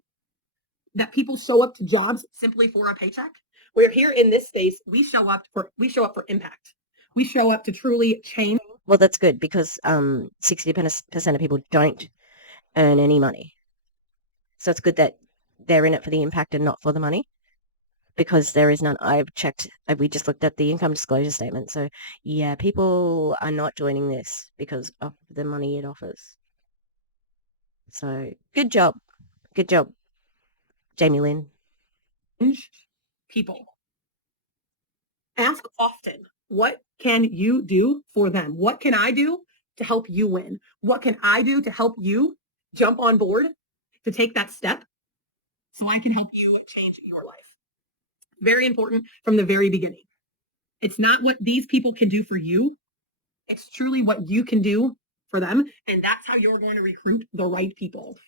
that people show up to jobs simply for a paycheck. We're here in this space, we show up for impact. We show up to truly change. Well, that's good, because 60% of people don't earn any money. So it's good that they're in it for the impact and not for the money, because there is none. We just looked at the income disclosure statement. So yeah, people are not joining this because of the money it offers. So good job, Jamilynn. People. Ask often, what can you do for them? What can I do to help you win? What can I do to help you jump on board to take that step so I can help you change your life? Very important from the very beginning. It's not what these people can do for you. It's truly what you can do for them. And that's how you're going to recruit the right people.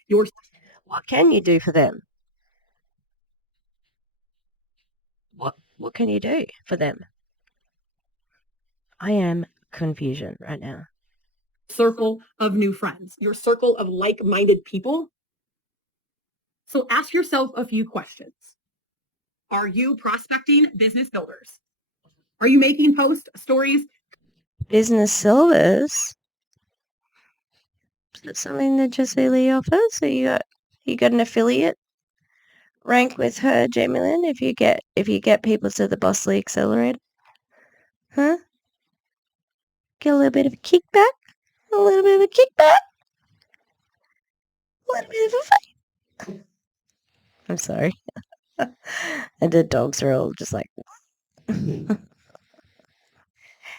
What can you do for them? What can you do for them? I am confusion right now. Circle of new friends, your circle of like-minded people. So ask yourself a few questions. Are you prospecting business builders? Are you making post stories? Business silvers? Is that something that Jessie Lee offers? So you got an affiliate rank with her, Jamilynn, if you get people to the Boss Lee Accelerator? Huh? Get a little bit of a kickback? A little bit of a kickback? A little bit of a fight? I'm sorry. And the dogs are all just like...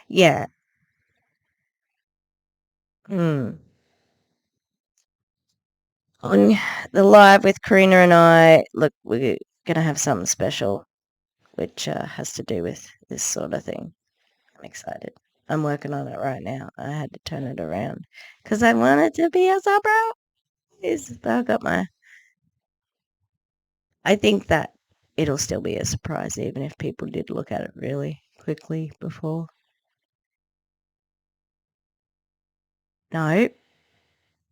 Yeah. On the live with Kareenah and I, look, we're going to have something special, which has to do with this sort of thing. I'm excited. I'm working on it right now. I had to turn it around because I wanted to be a surprise. I think that it'll still be a surprise, even if people did look at it really quickly before. No.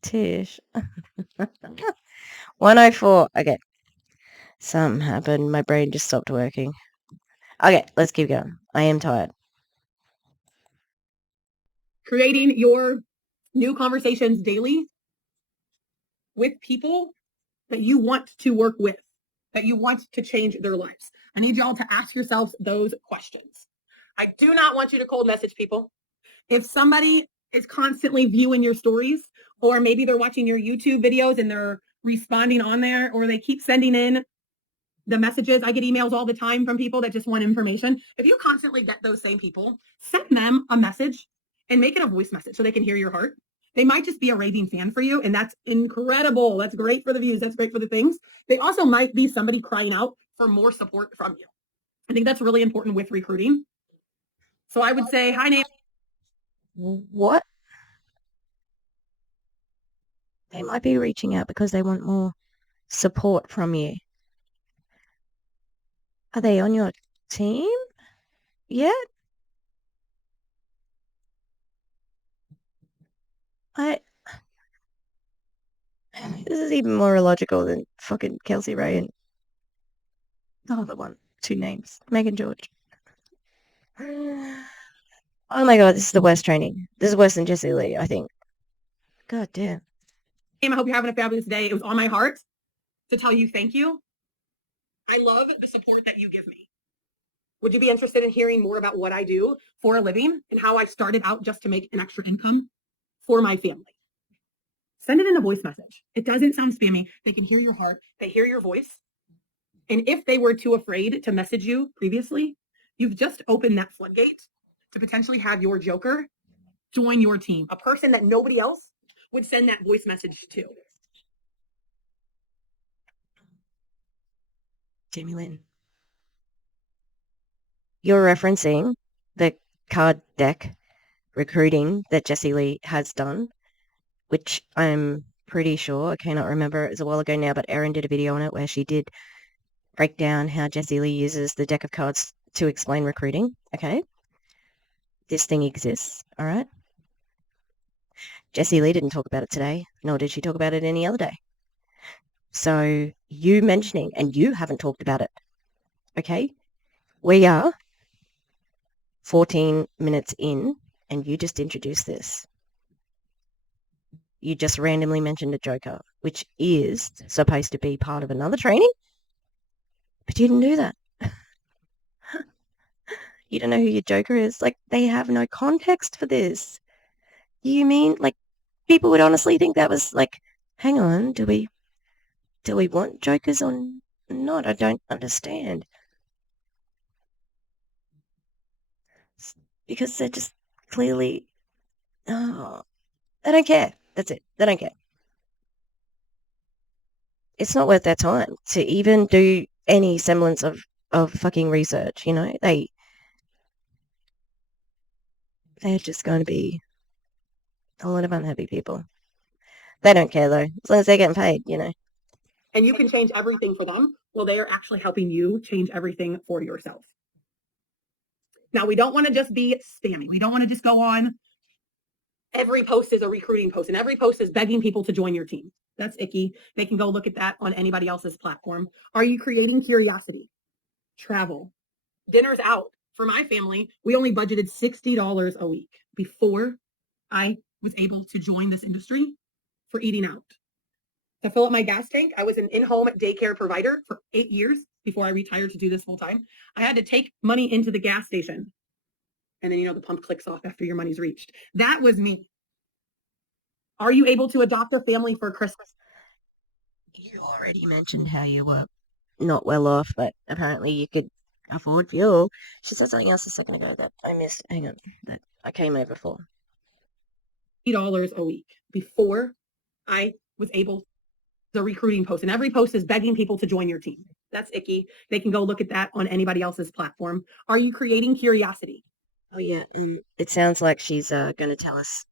Tish. 104. Okay. Something happened. My brain just stopped working. Okay, let's keep going. I am tired. Creating your new conversations daily with people that you want to work with, that you want to change their lives. I need y'all to ask yourselves those questions. I do not want you to cold message people. If somebody is constantly viewing your stories, or maybe they're watching your YouTube videos and they're responding on there, or they keep sending in the messages. I get emails all the time from people that just want information. If you constantly get those same people, send them a message and make it a voice message so they can hear your heart. They might just be a raving fan for you, and that's incredible. That's great for the views. That's great for the things. They also might be somebody crying out for more support from you. I think that's really important with recruiting. So I would say, hi, name. What? They might be reaching out because they want more support from you. Are they on your team yet? This is even more illogical than fucking Kelsey Ray and the other one. 2 names. Megan George. Oh my god, this is the worst training. This is worse than Jessie Lee, I think. God damn. I hope you're having a fabulous day. It was on my heart to tell you thank you. I love the support that you give me. Would you be interested in hearing more about what I do for a living and how I started out just to make an extra income for my family? Send it in a voice message. It doesn't sound spammy. They can hear your heart. They hear your voice. And if they were too afraid to message you previously, you've just opened that floodgate to potentially have your joker join your team, a person that nobody else would send that voice message to. Jamilynn. You're referencing the card deck recruiting that Jessie Lee has done, which I'm pretty sure, I cannot remember, it was a while ago now, but Erin did a video on it where she did break down how Jessie Lee uses the deck of cards to explain recruiting, okay? This thing exists, all right? Jessie Lee didn't talk about it today, nor did she talk about it any other day. So you mentioning, and you haven't talked about it, okay? We are 14 minutes in, and you just introduced this. You just randomly mentioned a joker, which is supposed to be part of another training, but you didn't do that. You don't know who your joker is. Like, they have no context for this. You mean, like, people would honestly think that was like, hang on, do we want jokers or not? I don't understand. Because they're just clearly, oh, they don't care. That's it. They don't care. It's not worth their time to even do any semblance of fucking research, you know? They're just going to be a lot of unhappy people. They don't care though, as long as they're getting paid, you know. And you can change everything for them. Well, they are actually helping you change everything for yourself. Now, we don't want to just be spammy. We don't want to just go on. Every post is a recruiting post, and every post is begging people to join your team. That's icky. They can go look at that on anybody else's platform. Are you creating curiosity? Travel. Dinner's out. For my family, we only budgeted $60 a week before I was able to join this industry for eating out. To fill up my gas tank, I was an in-home daycare provider for 8 years before I retired to do this full time. I had to take money into the gas station. And then, you know, the pump clicks off after your money's reached. That was me. Are you able to adopt a family for Christmas? You already mentioned how you were not well off, but apparently you could afford fuel. She said something else a second ago that I missed. Hang on, that I came over for. $80 a week before I was able the recruiting post, and every post is begging people to join your team. That's icky. They can go look at that on anybody else's platform. Are you creating curiosity? Oh yeah, it sounds like she's going to tell us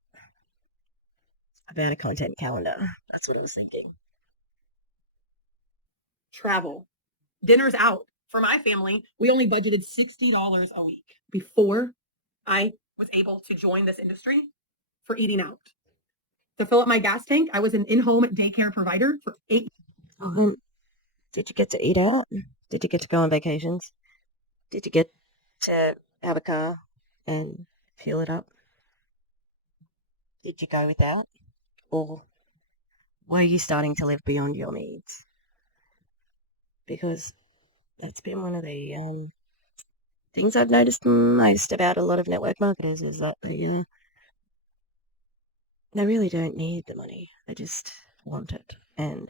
about a content calendar. That's what I was thinking. Travel. Dinner's out. For my family, we only budgeted $60 a week before I was able to join this industry for eating out. To fill up my gas tank, I was an in-home daycare provider for 8 years. Oh, did you get to eat out? Did you get to go on vacations? Did you get to have a car and fuel it up? Did you go without? Or were you starting to live beyond your needs? Because that's been one of the things I've noticed most about a lot of network marketers is that they They really don't need the money. They just want it. And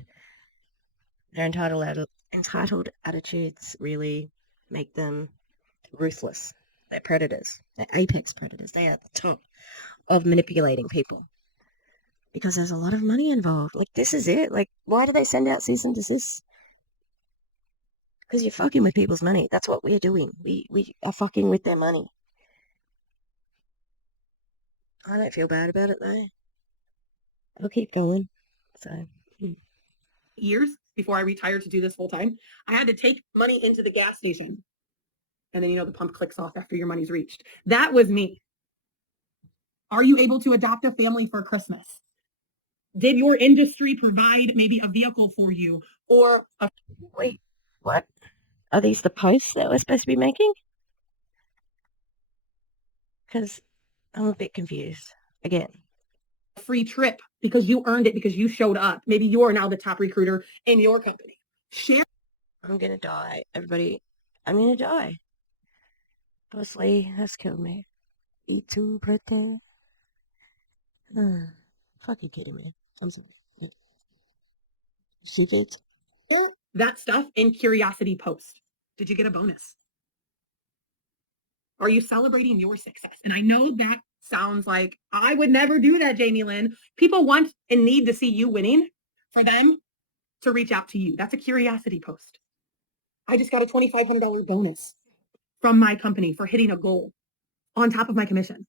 their entitled attitudes really make them ruthless. They're predators. They're apex predators. They are at the top of manipulating people because there's a lot of money involved. Like, this is it. Like, why do they send out cease and desist? Because you're fucking with people's money. That's what we're doing. We are fucking with their money. I don't feel bad about it, though. I'll keep going. So, years before I retired to do this full time, I had to take money into the gas station. And then, the pump clicks off after your money's reached. That was me. Are you able to adopt a family for Christmas? Did your industry provide maybe a vehicle for you or a... Wait, what? Are these the posts that we're supposed to be making? Because I'm a bit confused. Again. free trip because you earned it, because you showed up. Maybe you are now the top recruiter in your company. Share. I'm going to die. Everybody, I'm going to die. Boss Lee has killed me. You too, pretty. Fuck, you kidding me? I'm sorry. She did. That stuff in Curiosity Post. Did you get a bonus? Are you celebrating your success? And I know that sounds like I would never do that, Jamilynn. People want and need to see you winning for them to reach out to you. That's a Curiosity Post. I just got a $2,500 bonus from my company for hitting a goal on top of my commission.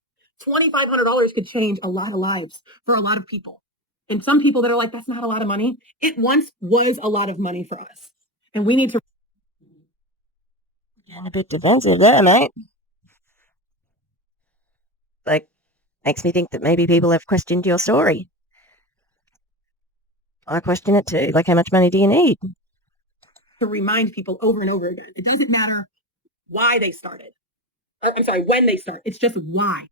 $2,500 could change a lot of lives for a lot of people. And some people that are like, that's not a lot of money. It once was a lot of money for us. And we need to... Getting a bit defensive there, mate. Like, makes me think that maybe people have questioned your story. I question it too. Like, how much money do you need? To remind people over and over again. It doesn't matter why they started. I'm sorry, when they start. It's just why.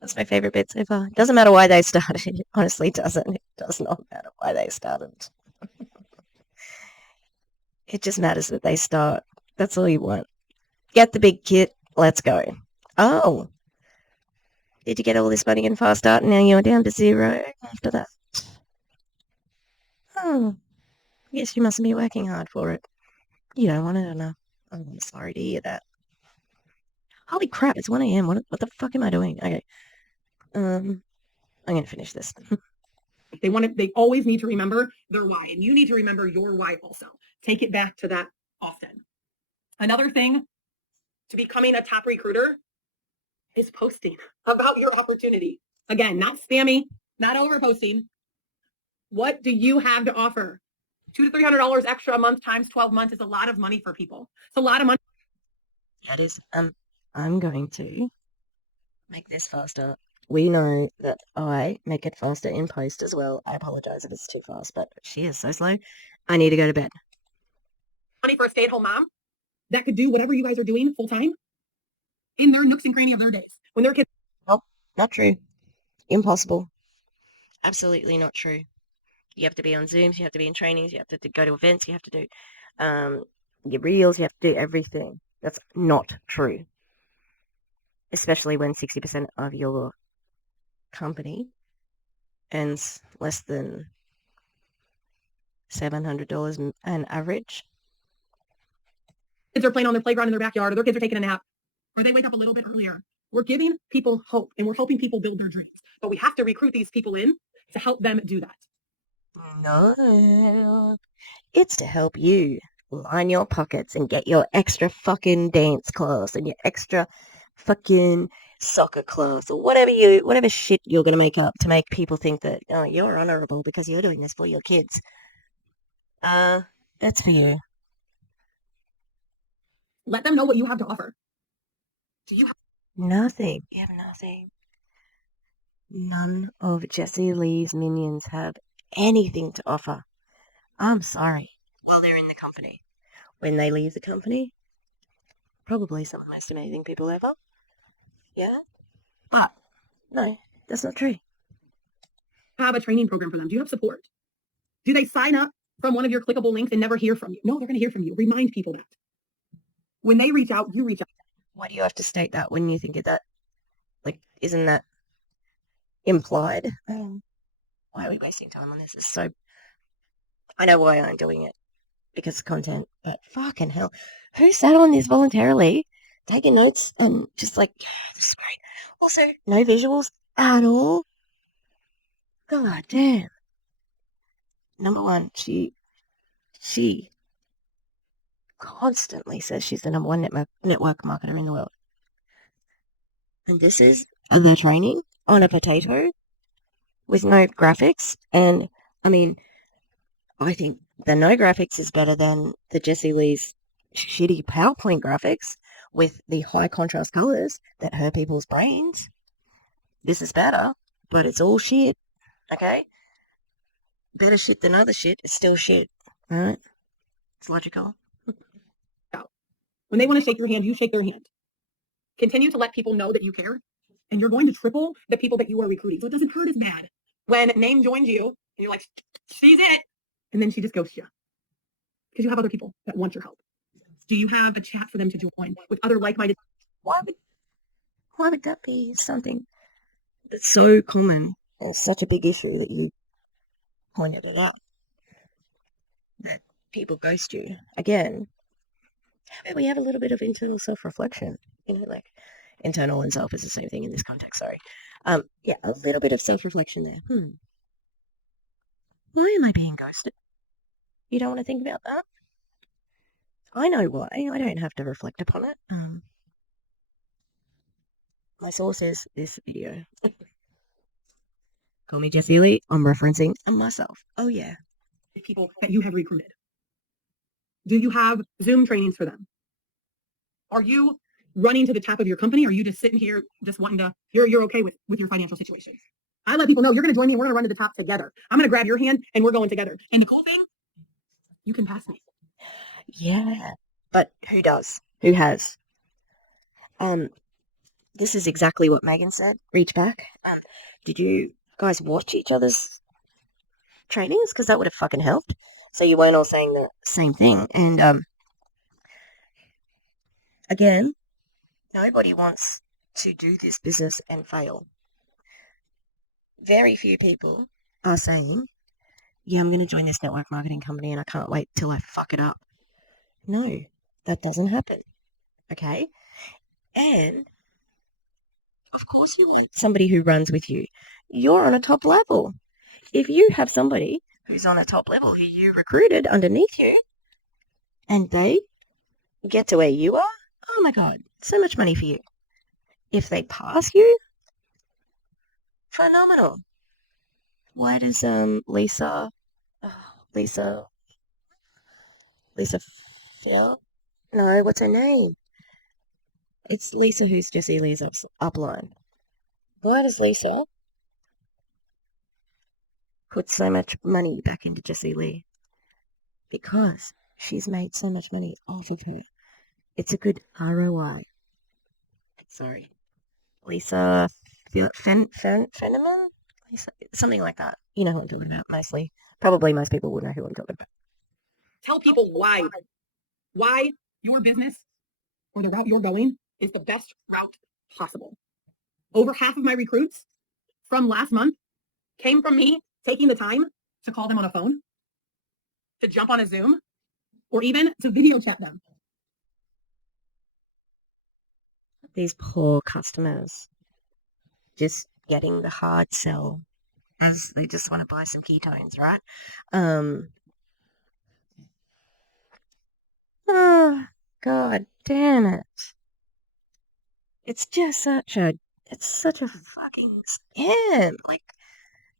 That's my favorite bit so far. Doesn't matter why they started. It honestly doesn't. It does not matter why they started. It just matters that they start. That's all you want. Get the big kit. Let's go. Oh. Did you get all this money in fast start and now you're down to zero after that? Oh. I guess you mustn't be working hard for it. You don't want it enough. I'm sorry to hear that. Holy crap, it's 1 a.m. What the fuck am I doing? Okay. I'm going to finish this. They always need to remember their why, and you need to remember your why also. Take it back to that often. Another thing to becoming a top recruiter is posting about your opportunity. Again, not spammy, not over posting. What do you have to offer? $200 to $300 extra a month times 12 months is a lot of money for people. It's a lot of money. That is, I'm going to make this faster. We know that I make it faster in post as well. I apologize if it's too fast, but she is so slow. I need to go to bed. Money for a stay-at-home mom that could do whatever you guys are doing full time in their nooks and cranny of their days when their kids... Nope, not true. Impossible. Absolutely not true. You have to be on Zooms, you have to be in trainings, you have to go to events, you have to do your reels, you have to do everything. That's not true. Especially when 60% of your company earns less than $700 an average. Kids are playing on their playground in their backyard, or their kids are taking a nap, or they wake up a little bit earlier. We're giving people hope, and we're helping people build their dreams. But we have to recruit these people in to help them do that. No, it's to help you line your pockets and get your extra fucking dance class and your extra fucking soccer class or whatever shit you're gonna make up to make people think that, oh, you're honorable because you're doing this for your kids. That's for you. Let them know what you have to offer. Do you have nothing? You have nothing. None of Jessie Lee's minions have anything to offer. I'm sorry. While they're in the company. When they leave the company, probably some of the most amazing people ever. Yeah? But, no, that's not true. Have a training program for them? Do you have support? Do they sign up from one of your clickable links and never hear from you? No, they're going to hear from you. Remind people that. When they reach out, you reach out. Why do you have to state that when you think of that? Like, isn't that implied? Why are we wasting time on this? It's so... I know why I'm doing it, because of content, but fucking hell. Who sat on this voluntarily, taking notes, and just like, yeah, this is great. Also, no visuals at all. God damn. Number one, she constantly says she's the number one network marketer in the world. And this is the training on a potato with no graphics. And I mean, I think the no graphics is better than the Jessie Lee's shitty PowerPoint graphics with the high contrast colors that hurt people's brains. This is better, but it's all shit. Okay? Better shit than other shit is still shit. Alright? It's logical. When they want to shake your hand, you shake their hand. Continue to let people know that you care, and you're going to triple the people that you are recruiting. So it doesn't hurt as bad when Name joins you, and you're like, she's it. And then she just goes, yeah. Because you have other people that want your help. Do you have a chat for them to join with other like-minded? Why would that be something that's so common and such a big issue that you pointed it out? That people ghost you. Again, how about we have a little bit of internal self-reflection? You know, like, internal and self is the same thing in this context, sorry. Yeah, a little bit of self-reflection there. Why am I being ghosted? You don't want to think about that? I know why. I don't have to reflect upon it. My source is this video. Call me Jessie Lee. I'm referencing myself. Oh, yeah. People that you have recruited. Do you have Zoom trainings for them? Are you running to the top of your company? Or are you just sitting here just wanting to, you're okay with your financial situation? I let people know you're going to join me and we're going to run to the top together. I'm going to grab your hand and we're going together. And the cool thing, you can pass me. Yeah. But who does? Who has? This is exactly what Megan said. Reach back. Did you guys watch each other's trainings? Because that would have fucking helped. So you weren't all saying the same thing. And again, nobody wants to do this business and fail. Very few people are saying, yeah, I'm going to join this network marketing company and I can't wait till I fuck it up. No, that doesn't happen. Okay? And of course you want somebody who runs with you. You're on a top level. If you have somebody who's on a top level who you recruited underneath you and they get to where you are, oh my God, so much money for you. If they pass you, phenomenal. Why does Lisa Phil? No, what's her name? It's Lisa who's Jessie Lee's upline. Why does Lisa put so much money back into Jessie Lee? Because she's made so much money off of her. It's a good ROI. Sorry. Lisa Fenneman? Lisa, something like that. You know who I'm talking about, mostly. Probably most people will know who I'm talking about. Tell people why your business or the route you're going is the best route possible. Over half of my recruits from last month came from me taking the time to call them on a phone, to jump on a Zoom, or even to video chat them. These poor customers just getting the hard sell as they just want to buy some ketones, right? Oh, God damn it. It's just such a fucking scam. Like,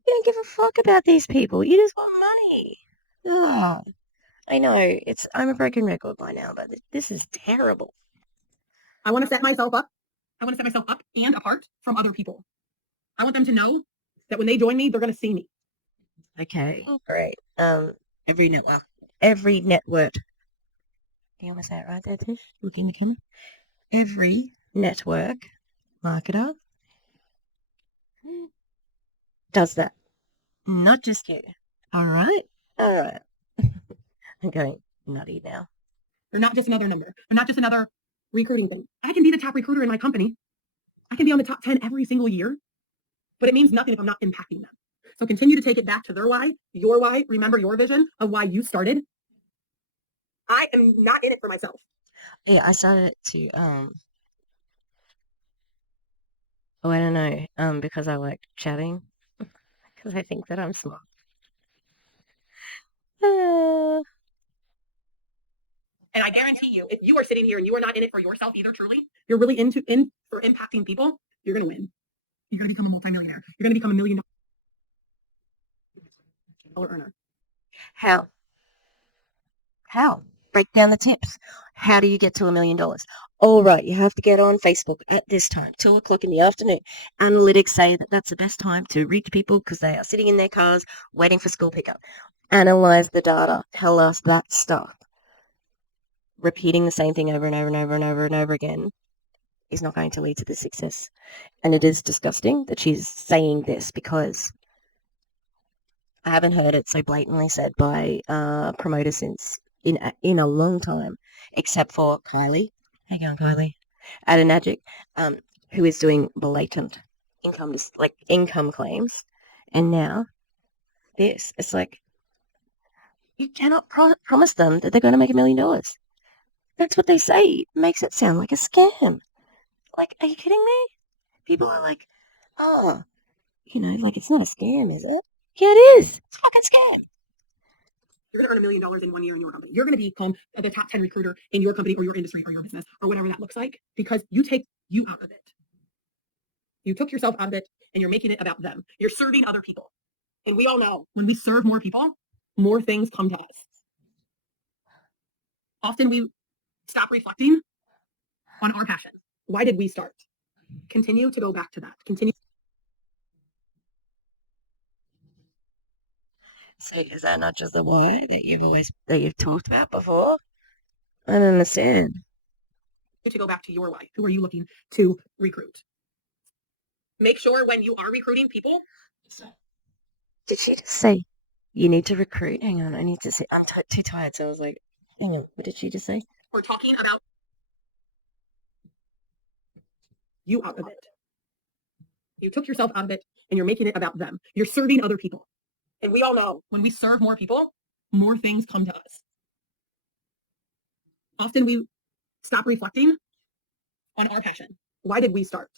you don't give a fuck about these people. You just want money. Ugh. I know, I'm a broken record by now, but this is terrible. I want to set myself up. I want to set myself up and apart from other people. I want them to know that when they join me, they're going to see me. Okay, great. Every network. Do you want to say it right there, Tish? Look in the camera. Every network marketer does that. Not just you. All right. I'm going nutty now. They're not just another number. They're not just another recruiting thing. I can be the top recruiter in my company. I can be on the top 10 every single year, but it means nothing if I'm not impacting them. So continue to take it back to their why, your why. Remember your vision of why you started. I am not in it for myself. Yeah, I started to oh, I don't know, because I like chatting, because I think that I'm smart. And I guarantee you, if you are sitting here and you are not in it for yourself either, truly, you're really in for impacting people, you're going to win. You're going to become a multimillionaire. You're going to become $1 million earner. How? How? Break down the tips. How do you get to $1 million? All right, you have to get on Facebook at this time, 2 o'clock in the afternoon. Analytics say that that's the best time to reach people because they are sitting in their cars waiting for school pickup. Analyze the data. Tell us that stuff. Repeating the same thing over and over and over and over and over again is not going to lead to the success. And it is disgusting that she's saying this because I haven't heard it so blatantly said by promoters since in a long time, except for Kylie. Hang on, Kylie. Adanagic, who is doing blatant income claims, and now this. It's like you cannot promise them that they're going to make $1 million. That's what they say. It makes it sound like a scam. Like, are you kidding me? People are like, oh, like it's not a scam, is it? Yeah, it is. It's a fucking scam. You're going to earn $1 million in 1 year in your company. You're going to become the top 10 recruiter in your company or your industry or your business or whatever that looks like because you take you out of it. You took yourself out of it and you're making it about them. You're serving other people. And we all know when we serve more people, more things come to us. Often we stop reflecting on our passion. Why did we start? Continue to go back to that. Continue. So is that not just the why that you've talked about before? I don't understand. To go back to your why. Who are you looking to recruit? Make sure when you are recruiting people. Did she just say you need to recruit? Hang on, I need to see. I'm too tired, so I was like, hang on, what did she just say? We're talking about you out of it. You took yourself out of it and you're making it about them. You're serving other people. And we all know when we serve more people, more things come to us. Often we stop reflecting on our passion. Why did we start?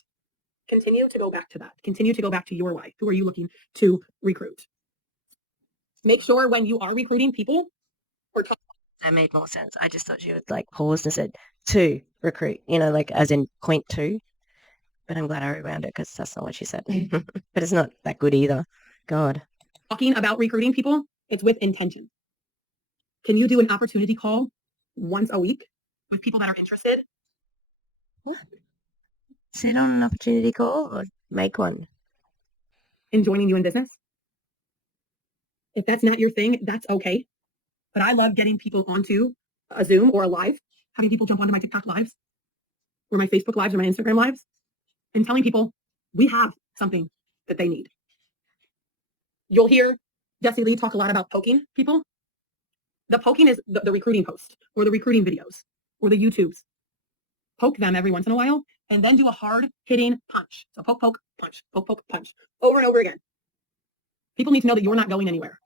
Continue to go back to that. Continue to go back to your why. Who are you looking to recruit? Make sure when you are recruiting people or that made more sense. I just thought she would like paused and said to recruit, like as in point two. But I'm glad I rewound it because that's not what she said. But it's not that good either. God. Talking about recruiting people, it's with intention. Can you do an opportunity call once a week with people that are interested? What? Sit on an opportunity call or make one? In joining you in business? If that's not your thing, that's okay. But I love getting people onto a Zoom or a live, having people jump onto my TikTok lives or my Facebook lives or my Instagram lives and telling people we have something that they need. You'll hear Jessie Lee talk a lot about poking people. The poking is the recruiting post or the recruiting videos or the YouTubes. Poke them every once in a while and then do a hard hitting punch. So poke, poke, punch, poke, poke, punch over and over again. People need to know that you're not going anywhere.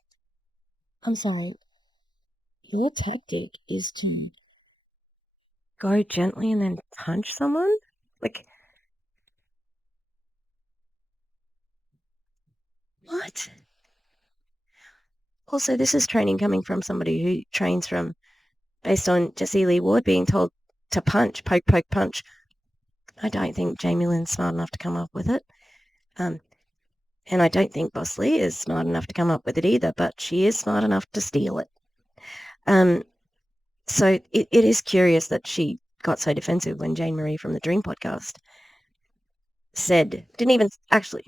I'm sorry. Your tactic is to go gently and then punch someone? Like, what? Also, this is training coming from somebody who trains based on Jessie Lee Ward being told to punch, poke, poke, punch. I don't think Jamilynn's smart enough to come up with it. And I don't think Boss Lee is smart enough to come up with it either, but she is smart enough to steal it. So it is curious that she got so defensive when Jane Marie from the Dream podcast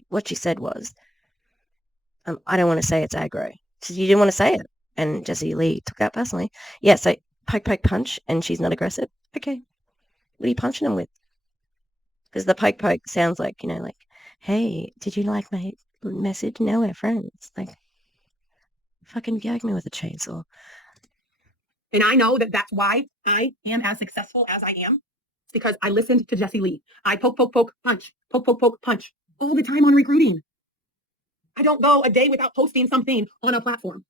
what she said was, I don't want to say it's aggro. So you didn't want to say it. And Jessie Lee took that personally. Yeah, so poke, poke, punch, and she's not aggressive. Okay. What are you punching them with? Because the poke, poke sounds like, like, hey, did you like my message? Now we're friends. Like, fucking gag me with a chainsaw. And I know that that's why I am as successful as I am. It's because I listened to Jessie Lee. I poke, punch, poke, punch all the time on recruiting. I don't go a day without posting something on a platform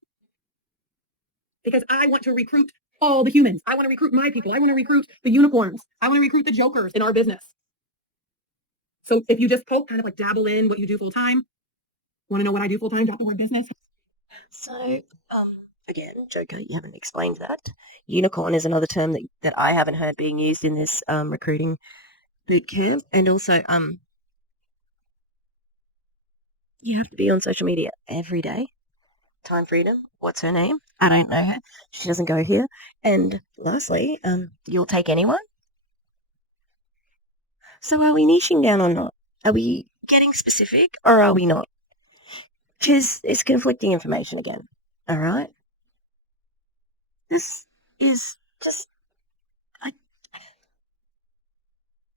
because I want to recruit all the humans. I want to recruit my people. I want to recruit the unicorns. I want to recruit the jokers in our business. So if you just poke, kind of like dabble in what you do full time, want to know what I do full time, drop the word business. So, again, Joker, you haven't explained that. Unicorn is another term that I haven't heard being used in this recruiting boot camp. And also, you have to be on social media every day. Time freedom. What's her name? I don't know her. She doesn't go here. And lastly, you'll take anyone. So are we niching down or not? Are we getting specific or are we not? Because it's conflicting information again. All right? This is just,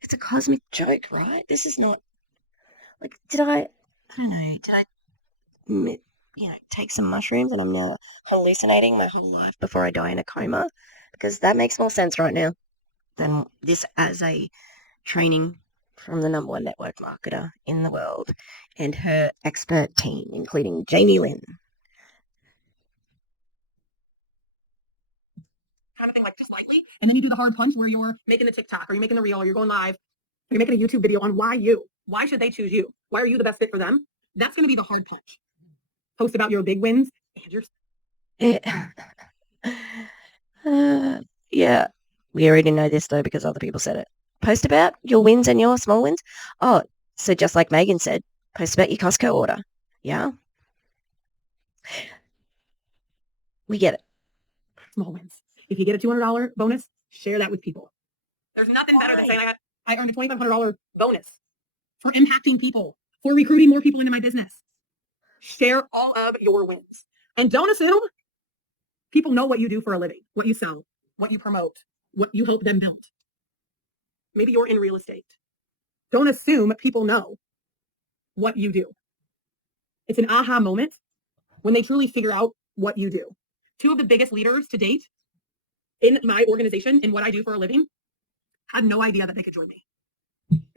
it's a cosmic joke, right? This is not, like, I don't know, did I take some mushrooms and I'm now hallucinating my whole life before I die in a coma? Because that makes more sense right now than this as a training from the #1 network marketer in the world and her expert team, including Jamilynn. Kind of thing, like just lightly, and then you do the hard punch where you're making the TikTok or you're making the reel or you're going live, or you're making a YouTube video on why you. Why should they choose you? Why are you the best fit for them? That's going to be the hard punch. Post about your big wins and your. Yeah, we already know this though because other people said it. Post about your wins and your small wins. Oh, so just like Megan said, post about your Costco order. Yeah, we get it. Small wins. If you get a $200 bonus, share that with people. There's nothing better than saying I earned a $2,500 bonus for impacting people, for recruiting more people into my business. Share all of your wins. And don't assume people know what you do for a living, what you sell, what you promote, what you help them build. Maybe you're in real estate. Don't assume people know what you do. It's an aha moment when they truly figure out what you do. 2 of the biggest leaders to date in my organization and what I do for a living had no idea that they could join me.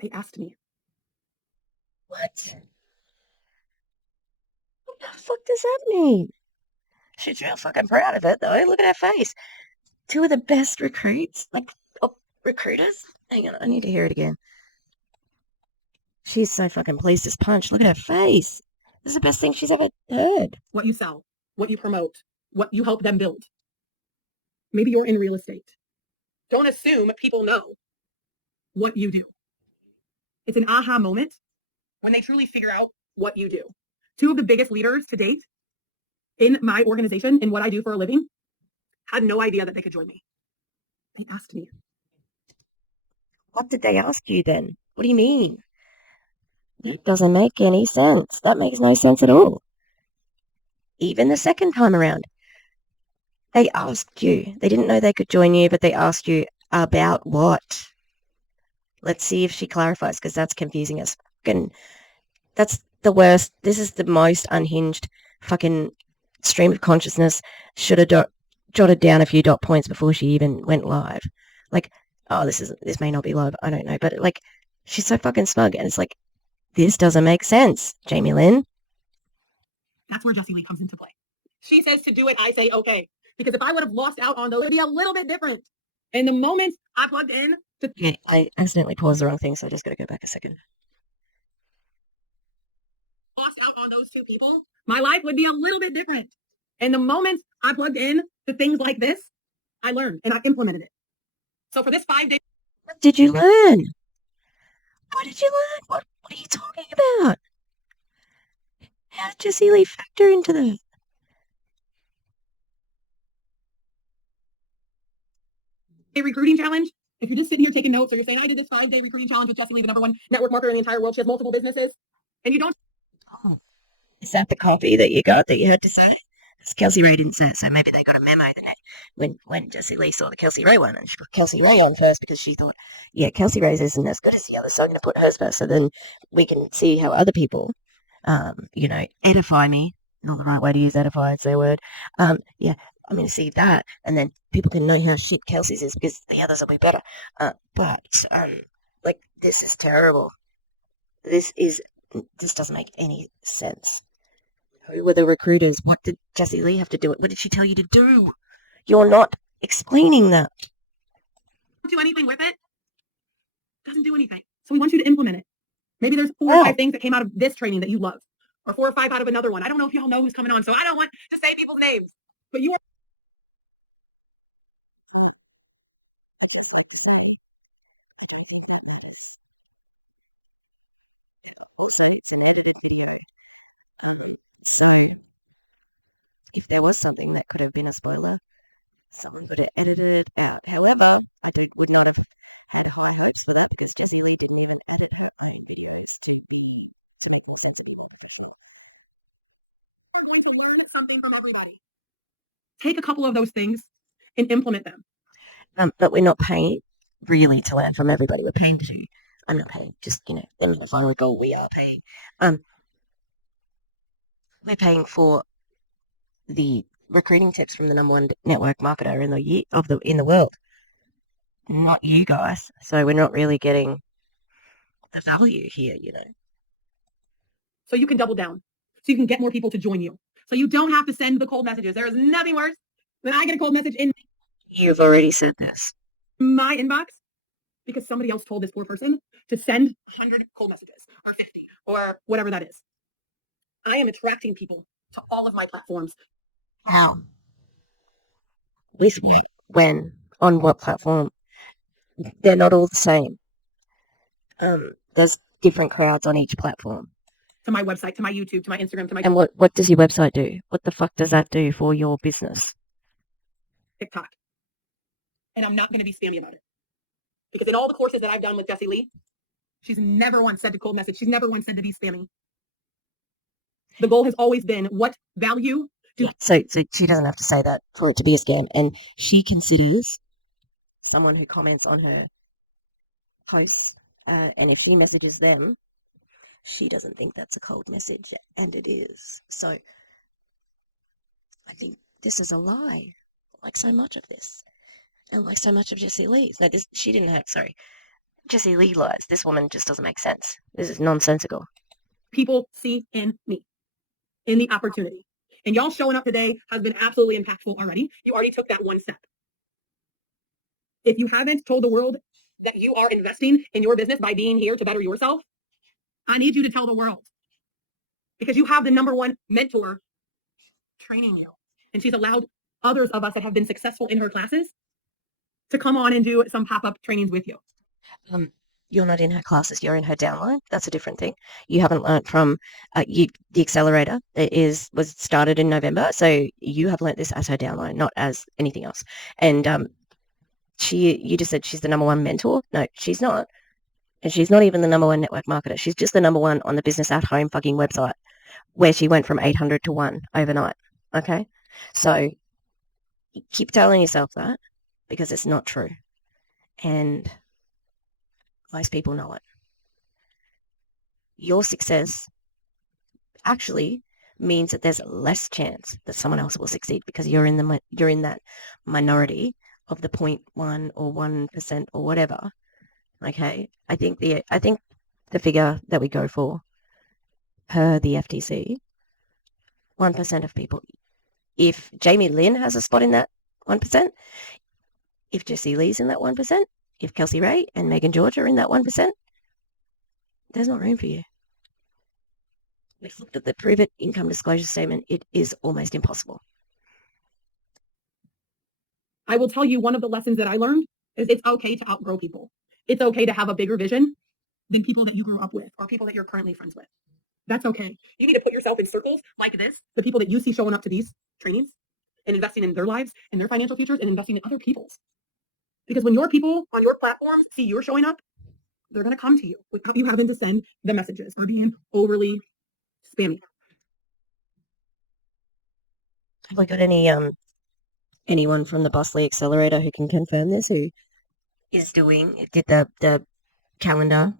They asked me. What? What the fuck does that mean? She's real fucking proud of it though. Look at her face. 2 of the best recruiters. Hang on, I need to hear it again. She's so fucking pleased as punch. Look at her face. This is the best thing she's ever heard. What you sell, what you promote, what you help them build. Maybe you're in real estate. Don't assume people know what you do. It's an aha moment when they truly figure out what you do. 2 of the biggest leaders to date in my organization and what I do for a living had no idea that they could join me. They asked me. What did they ask you then? What do you mean? That doesn't make any sense. That makes no sense at all. Even the second time around, they asked you. They didn't know they could join you, but they asked you about what? Let's see if she clarifies, because that's confusing as fucking. That's the worst. This is the most unhinged fucking stream of consciousness. Should have jotted down a few dot points before she even went live. Like, oh, this may not be live. I don't know, but like, she's so fucking smug, and it's like, this doesn't make sense, Jamilynn. That's where Jessie Lee comes into play. She says to do it, I say okay. Because if I would have lost out on those, it would be a little bit different. And the moment I plugged in to I accidentally paused the wrong thing, so I just got to go back a second. lost out on those 2 people, my life would be a little bit different. And the moment I plugged in to things like this, I learned and I implemented it. So for this 5 days. What did you learn? What did you learn? What are you talking about? How did Jessie Lee factor into that? A recruiting challenge. If you're just sitting here taking notes or you're saying, I did this 5-day recruiting challenge with Jessie Lee, the #1 network marketer in the entire world. She has multiple businesses. And you don't. Oh, is that the copy that you got that you had to say? Because Kelsey Ray didn't say it, so maybe they got a memo when Jessie Lee saw the Kelsey Ray one, and she put Kelsey Ray on first because she thought, yeah, Kelsey Ray's isn't as good as the other, so I'm going to put hers first, so then we can see how other people, edify me. Not the right way to use edify, it's their word. Yeah, I'm going to see that, and then people can know how shit Kelsey's is because the others will be better. But like, this is terrible. This doesn't make any sense. Who were the recruiters? What did Jessie Lee have to do? What did she tell you to do? You're not explaining that. Do anything with it? Doesn't do anything. So we want you to implement it. Maybe there's 4 or 5 things that came out of this training that you love, or 4 or 5 out of another one. I don't know if y'all know who's coming on, so I don't want to say people's names, but you are. I don't think that matters. Also, it's an edited video. So if there was something that could have been a spoiler, someone put it anywhere. However, I would not have a website because Jessie Lee did not edit her own videos to be presented to people for sure. We're going to learn something from everybody. Take a couple of those things and implement them. But we're not paying really to learn from everybody. We're paying to. I'm not paying. Just them at the final goal. We are paying. We're paying for the recruiting tips from the #1 network marketer in the world, not you guys. So we're not really getting the value here, So you can double down. So you can get more people to join you. So you don't have to send the cold messages. There is nothing worse than I get a cold message in. You've already said this. My inbox because somebody else told this poor person to send 100 cold messages or 50 or whatever that is. I am attracting people to all of my platforms. How? With when? On what platform? They're not all the same. There's different crowds on each platform. To my website, to my YouTube, to my Instagram, to my... And what does your website do? What the fuck does that do for your business? TikTok. And I'm not going to be spammy about it. Because in all the courses that I've done with Jessie Lee, she's never once said to cold message. She's never once said to be spammy. The goal has always been what value do... Yeah, so she doesn't have to say that for it to be a scam. And she considers someone who comments on her posts, and if she messages them, she doesn't think that's a cold message, and it is. So I think this is a lie, like so much of this, and like so much of Jessie Lee's. No, she didn't have, sorry, Jessie Lee lies. This woman just doesn't make sense. This is nonsensical. People see in me, in the opportunity. And y'all showing up today has been absolutely impactful already. You already took that one step. If you haven't told the world that you are investing in your business by being here to better yourself, I need you to tell the world. Because you have the #1 mentor training you. And she's allowed others of us that have been successful in her classes to come on and do some pop-up trainings with you. You're not in her classes, you're in her downline. That's a different thing. You haven't learnt from the Accelerator was started in November, so you have learnt this as her downline, not as anything else. And you just said she's the #1 mentor. No, she's not. And she's not even the #1 network marketer. She's just the #1 on the Business at Home fucking website, where she went from 800 to 1 overnight. Okay? So keep telling yourself that, because it's not true. And most people know it. Your success actually means that there's less chance that someone else will succeed, because you're in that minority of the 0.1 or 1% or whatever. Okay, I think the figure that we go for per the FTC, 1% of people. If Jamilynn has a spot in that 1%, if Jessie Lee's in that 1%, if Kelsey Ray and Megan George are in that 1%, there's not room for you. We've looked at the Prove It income disclosure statement. It is almost impossible. I will tell you, one of the lessons that I learned is it's okay to outgrow people. It's okay to have a bigger vision than people that you grew up with or people that you're currently friends with. That's okay. You need to put yourself in circles like this, the people that you see showing up to these trainings and investing in their lives and their financial futures and investing in other people's. Because when your people on your platforms see you're showing up, they're going to come to you without you having to send the messages or being overly spammy. Have I got anyone from the Bosley Accelerator who can confirm this, who did the calendar,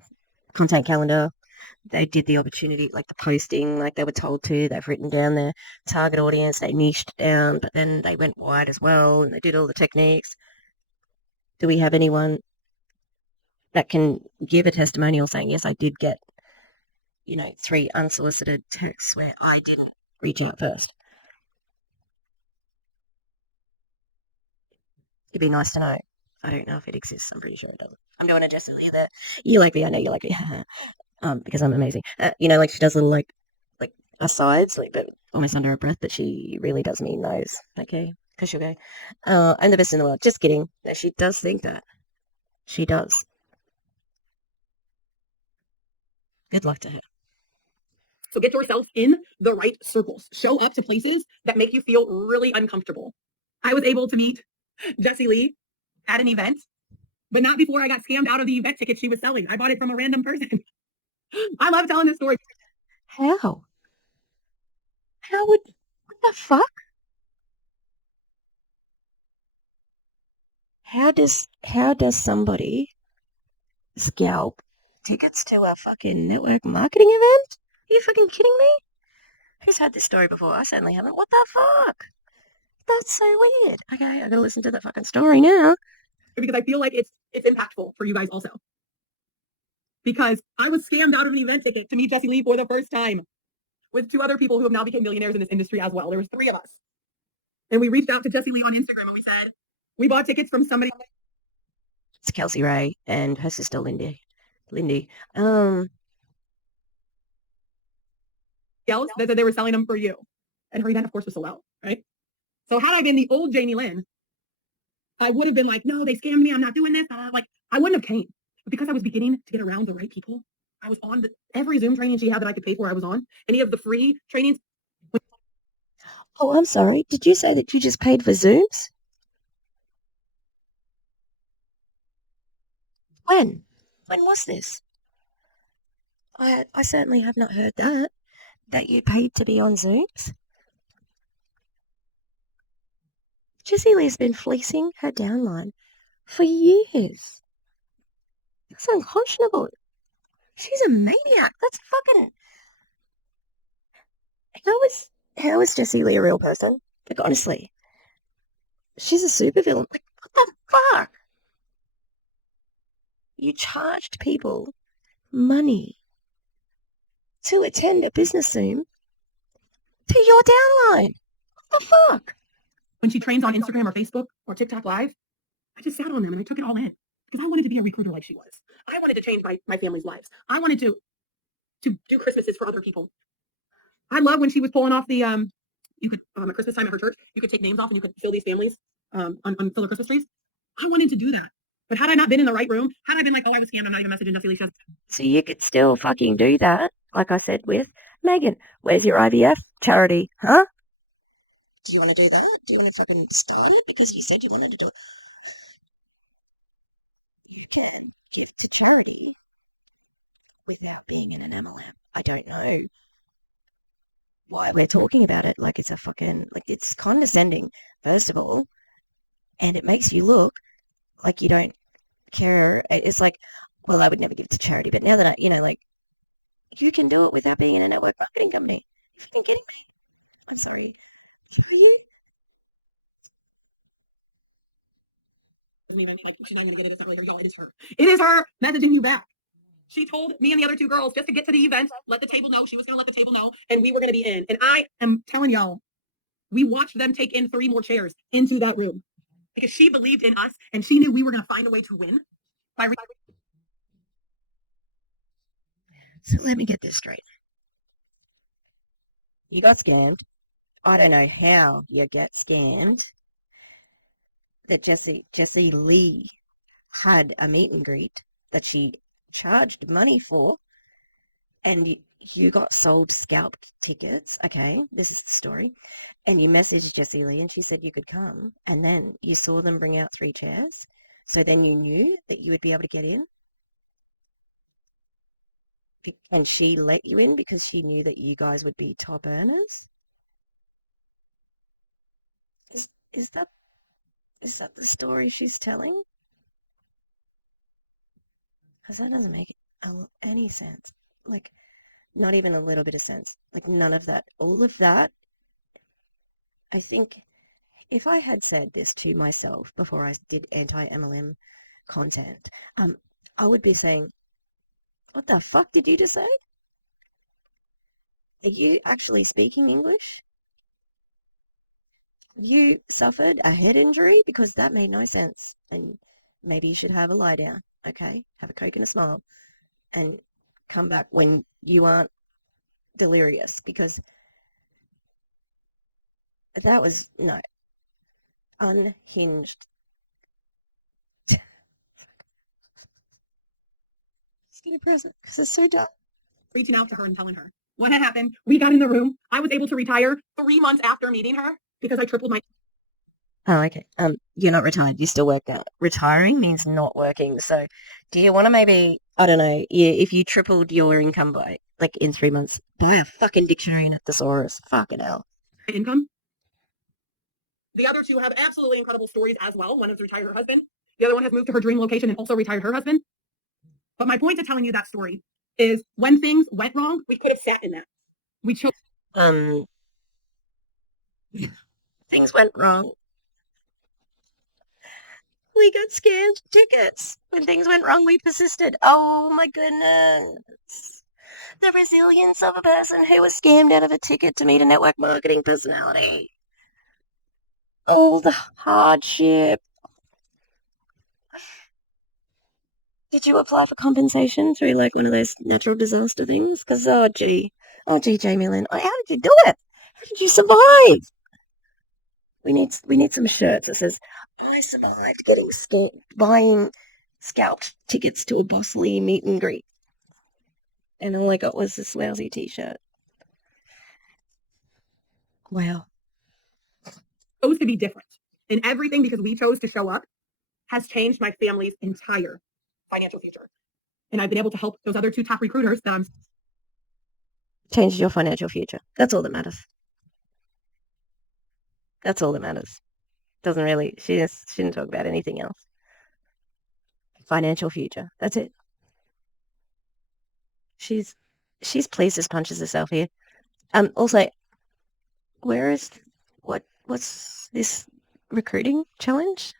content calendar, they did the opportunity, like the posting, like they were told to. They've written down their target audience. They niched down, but then they went wide as well, and they did all the techniques. Do we have anyone that can give a testimonial saying, yes, I did get, 3 unsolicited texts where I didn't reach out first? It'd be nice to know. I don't know if it exists. I'm pretty sure it doesn't. I'm doing a Jessie Lee that you like me. I know you like me. Because I'm amazing. Like she does little like asides, like but almost under her breath, but she really does mean those. Okay, because she'll go, I'm the best in the world. Just kidding. No, she does think that. She does. Good luck to her. So get yourself in the right circles. Show up to places that make you feel really uncomfortable. I was able to meet Jessie Lee at an event, but not before I got scammed out of the event ticket she was selling. I bought it from a random person. I love telling this story. How? What the fuck? How does somebody scalp tickets to a fucking network marketing event? Are you fucking kidding me? Who's had this story before? I certainly haven't. What the fuck? That's so weird. Okay, I gotta listen to the fucking story now. Because I feel like it's impactful for you guys also. Because I was scammed out of an event ticket to meet Jessie Lee for the first time with 2 other people who have now become millionaires in this industry as well. There was 3 of us. And we reached out to Jessie Lee on Instagram and we said, we bought tickets from somebody. It's Kelsey Ray and her sister Lindy. Else that said they were selling them for you. And her event, of course, was sold out, right? So had I been the old Jamilynn, I would have been like, no, they scammed me. I'm not doing this. Like, I wouldn't have came. But because I was beginning to get around the right people, I was on every Zoom training she had that I could pay for, I was on. Any of the free trainings. Oh, I'm sorry. Did you say that you just paid for Zooms? When? When was this? I certainly have not heard that you paid to be on Zooms. Jessie Lee's been fleecing her downline for years. That's unconscionable. She's a maniac. That's fucking... How is Jessie Lee a real person? Like, honestly. She's a supervillain. Like, what the fuck? You charged people money to attend a business Zoom to your downline. What the fuck? When she trains on Instagram or Facebook or TikTok Live, I just sat on them and I took it all in because I wanted to be a recruiter like she was. I wanted to change my family's lives. I wanted to do Christmases for other people. I love when she was pulling off the you could at Christmas time at her church, you could take names off and you could fill these families on fill the Christmas trees. I wanted to do that. But had I not been in the right room, had I been like, oh, I was scammed, I'm not even messaging Jessie Lee. So you could still fucking do that, like I said with Megan. Where's your IVF charity, huh? Do you want to do that? Do you want to fucking start it? Because you said you wanted to do it. You can give to charity without being in an hour. I don't know why we're talking about it like it's a fucking, like it's condescending, first of all, and it makes you look like you don't care. It's like, well, I would never give to charity, but now that, like, you can do it without being in a network marketing company. Are you kidding me? I'm sorry. Sorry? It is her messaging you back. She told me and the other 2 girls just to get to the event, let the table know. She was going to let the table know, and we were going to be in. And I am telling y'all, we watched them take in 3 more chairs into that room because she believed in us and she knew we were going to find a way to win. So let me get this straight. You got scammed. I don't know how you get scammed. That Jessie Lee had a meet and greet that she charged money for, and you got sold scalped tickets. Okay, this is the story. And you messaged Jessie Lee and she said you could come, and then you saw them bring out 3 chairs, so then you knew that you would be able to get in, and she let you in because she knew that you guys would be top earners. Is that the story she's telling? Because that doesn't make any sense. Like, Not even a little bit of sense. Like none of that. All of that, I think if I had said this to myself before I did anti-MLM content, I would be saying, what the fuck did you just say? Are you actually speaking English? You suffered a head injury? Because that made no sense. And maybe you should have a lie down, okay? Have a Coke and a smile and come back when you aren't delirious, because that was, no, unhinged. Just gonna press it because it's so dumb. Reaching out to her and telling her what had happened. We got in the room. I was able to retire 3 months after meeting her because I tripled my. Oh, okay. You're not retired. You still work there. Retiring means not working. So, do you want to maybe, I don't know, if you tripled your income by like in 3 months, buy a fucking dictionary and a thesaurus. Fucking hell. Income. The other two have absolutely incredible stories as well. One has retired her husband. The other one has moved to her dream location and also retired her husband. But my point to telling you that story is when things went wrong, we could have sat in that. We chose. Things went wrong. We got scammed tickets. When things went wrong, we persisted. Oh my goodness. The resilience of a person who was scammed out of a ticket to meet a network marketing personality. Oh, the hardship. Did you apply for compensation through like one of those natural disaster things? Because, oh gee, Jamilynn, how did you do it? How did you survive? We need some shirts that says, I survived getting buying scalped tickets to a Boss Lee meet and greet. And all I got was this lousy t-shirt. Wow. Chose to be different. And everything, because we chose to show up, has changed my family's entire financial future. And I've been able to help those other two top recruiters that I'm. Changed your financial future. That's all that matters. That's all that matters. Doesn't really, she didn't talk about anything else. Financial future. That's it. She's pleased as punches herself here. Also, what's this recruiting challenge?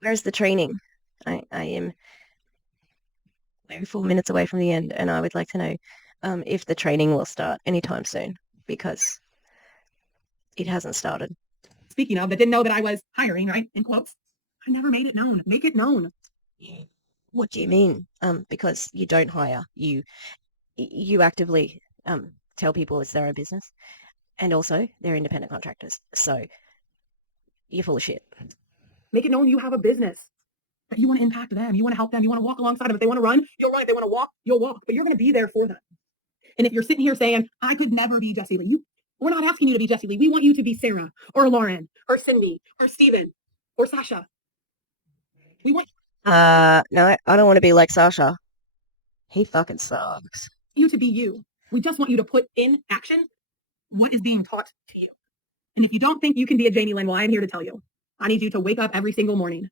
Where's the training? I am 4 minutes away from the end, and I would like to know if the training will start anytime soon, because it hasn't started. Speaking of, that didn't know that I was hiring, right? In quotes. I never made it known. Make it known. What do you mean? Because you don't hire. You actively tell people it's their own business, and also they're independent contractors. So you're full of shit. Make it known you have a business. That you want to impact them. You want to help them. You want to walk alongside them. If they want to run, you'll run. If they want to walk, you'll walk. But you're going to be there for them. And if you're sitting here saying, I could never be Jessie Lee, we're not asking you to be Jessie Lee. We want you to be Sarah or Lauren or Cindy or Steven or Sasha. We want. No, I don't want to be like Sasha. He fucking sucks. You to be you. We just want you to put in action what is being taught to you. And if you don't think you can be a Jamilynn, well, I'm here to tell you. I need you to wake up every single morning.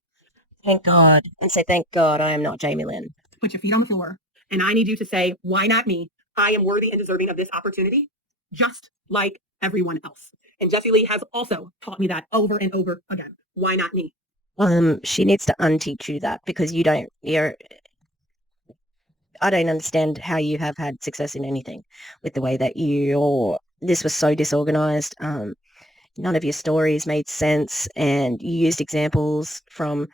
Thank God. And say, thank God I am not Jamilynn. Put your feet on the floor. And I need you to say, why not me? I am worthy and deserving of this opportunity, just like everyone else. And Jessie Lee has also taught me that over and over again. Why not me? She needs to unteach you that, because I don't understand how you have had success in anything with the way that this was so disorganized. None of your stories made sense, and you used examples from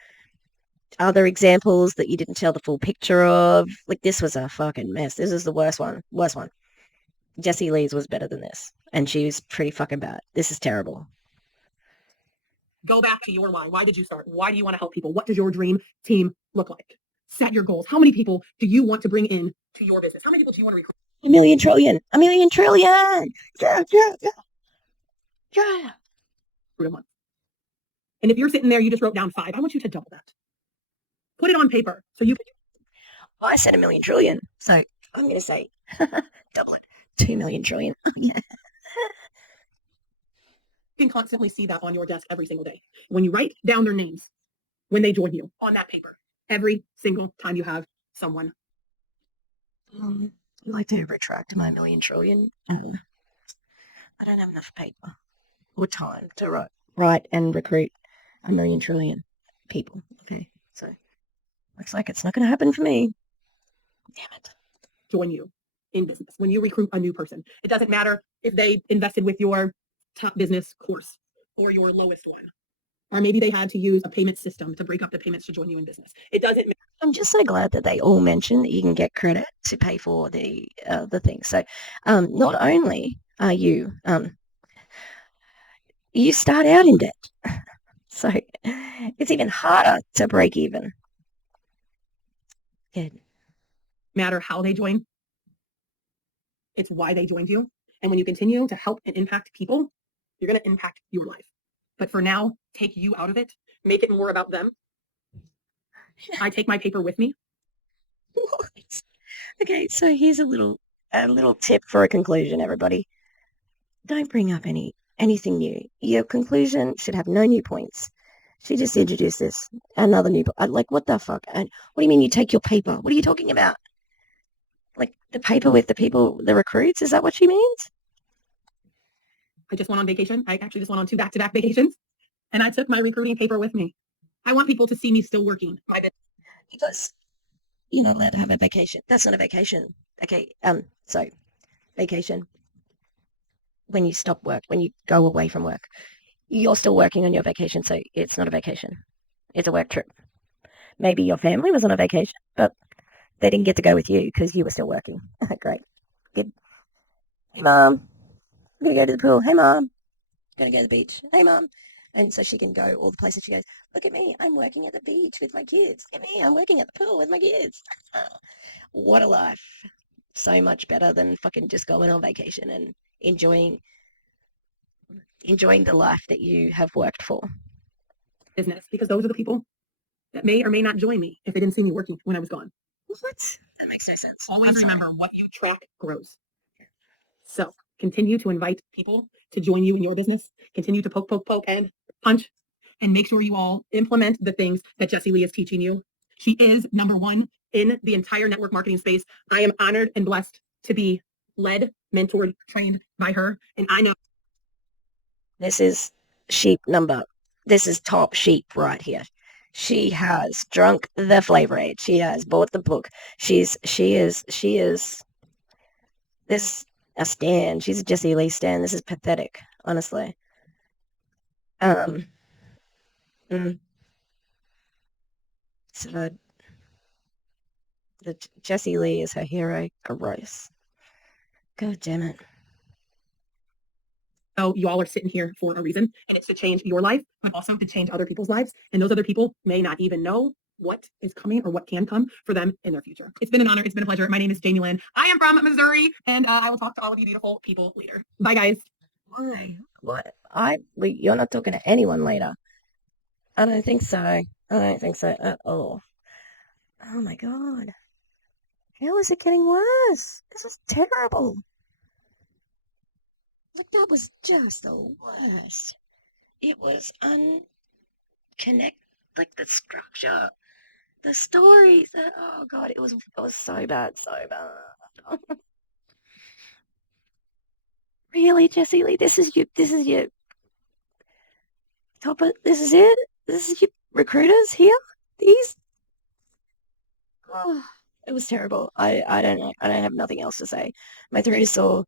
other examples that you didn't tell the full picture of. Like, this was a fucking mess. This is the worst one. Jessie Lee's was better than this, and she was pretty fucking bad. This is terrible. Go back to your why. Why did you start? Why do you want to help people? What does your dream team look like? Set your goals. How many people do you want to bring in to your business? How many people do you want to recruit? 1,000,000 trillion. 1,000,000 trillion. Yeah. And if you're sitting there, you just wrote down 5. I want you to double that. Put it on paper. So you. Well, I said 1,000,000 trillion. So I'm going to say double it. 2,000,000 trillion. Yeah. You can constantly see that on your desk every single day. When you write down their names, when they join you on that paper, every single time you have someone. I'd like to retract my million trillion. I don't have enough paper or time to write and recruit a million trillion people. Okay, so looks like it's not going to happen for me. Damn it. Join you in business when you recruit a new person. It doesn't matter if they invested with your top business course or your lowest one, or maybe they had to use a payment system to break up the payments to join you in business. It doesn't matter. I'm just so glad that they all mention that you can get credit to pay for the thing. So not only are you you start out in debt, so it's even harder to break even. Good. Matter how they join, it's why they joined you. And when you continue to help and impact people, you're going to impact your life. But for now, take you out of it, make it more about them. I take my paper with me. What? Okay, so here's a little tip for a conclusion, everybody. Don't bring up anything new. Your conclusion should have no new points. She just introduced this, another new, like, what the fuck? And what do you mean you take your paper? What are you talking about? Like the paper with the people, the recruits? Is that what she means? I just went on vacation. I actually just went on 2 back-to-back vacations, and I took my recruiting paper with me. I want people to see me still working. Because you're not allowed to have a vacation. That's not a vacation. Okay, so vacation, when you stop work, when you go away from work, you're still working on your vacation, so it's not a vacation. It's a work trip. Maybe your family was on a vacation, but they didn't get to go with you because you were still working. Great. Good. Hey, Mom. I'm going to go to the pool. Hey, Mom. I'm going to go to the beach. Hey, Mom. And so she can go all the places. She goes, look at me. I'm working at the beach with my kids. Look at me. I'm working at the pool with my kids. What a life. So much better than fucking just going on vacation and enjoying the life that you have worked for. Business, because those are the people that may or may not join me if they didn't see me working when I was gone. What? That makes no sense. Always remember, what you track grows. So continue to invite people to join you in your business. Continue to poke, and punch, and make sure you all implement the things that Jessie Lee is teaching you. She is number one in the entire network marketing space. I am honored and blessed to be led, mentored, trained by her. And I know this is this is top sheep right here. She has drunk the flavor aid. She has bought the book. She is this a stan. She's a Jessie Lee stan. This is pathetic, honestly. So the Jessie Lee is her hero. Gross. God damn it. So you all are sitting here for a reason, and it's to change your life, but also to change other people's lives. And those other people may not even know what is coming or what can come for them in their future. It's been an honor. It's been a pleasure. My name is Jamilynn. I am from Missouri, and I will talk to all of you beautiful people later. Bye, guys. Why? What? You're not talking to anyone later. I don't think so. I don't think so at all. Oh my God. How is it getting worse? This is terrible. Like, that was just the worst. It was like the structure, the stories. Oh God, it was so bad, so bad. Really, Jessie Lee, this is your top. This is it. This is your recruiters here. These. Oh, it was terrible. I don't know. I don't have nothing else to say. My throat is sore.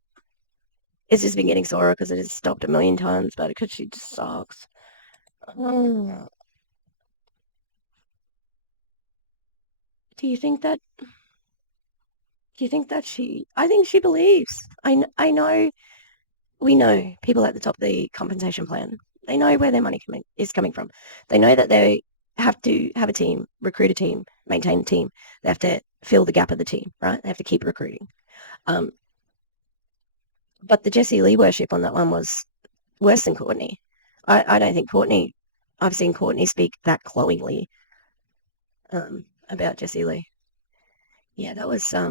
It's just been getting sore because it has stopped a million times, but because she just sucks. Oh. Do you think that? Do you think that she? I think she believes. I know. We know people at the top of the compensation plan. They know where their money is coming from. They know that they have to have a team, recruit a team, maintain a team. They have to fill the gap of the team, right? They have to keep recruiting. But the Jessie Lee worship on that one was worse than Courtney. I don't think Courtney. I've seen Courtney speak that glowingly about Jessie Lee. Yeah, that was I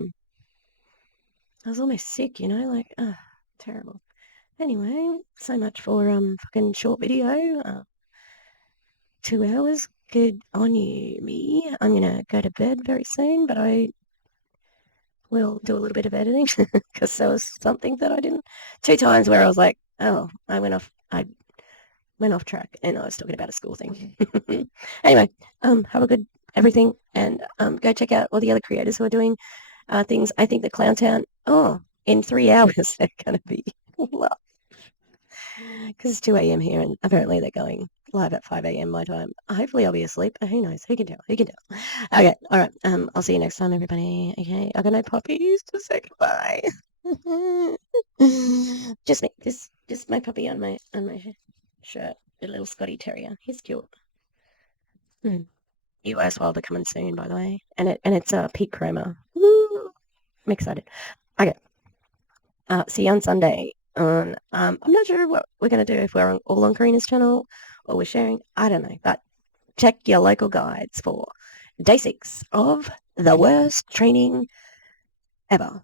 was almost sick, like terrible. Anyway, so much for fucking short video. 2 hours. Good on you, me. I'm gonna go to bed very soon, but I we'll do a little bit of editing because there was something that I didn't. 2 times where I was like, oh, I went off track and I was talking about a school thing. Anyway, have a good everything and go check out all the other creators who are doing things. I think the Clowntown, in 3 hours they're going to be live because it's 2 a.m. here and apparently they're going live at 5 a.m. my time. Hopefully I'll be asleep. Who knows? Who can tell? Okay, all right. I'll see you next time, everybody. Okay, I got no puppies to say goodbye. Just me. Just my puppy on my shirt. A little Scotty Terrier. He's cute. US Wilder coming soon, by the way. And it's peak chroma. Woo! I'm excited. Okay. See you on Sunday. I'm not sure what we're going to do, if we're all on Kareenah's channel or we're sharing. I don't know. But check your local guides for day 6 of the worst training ever.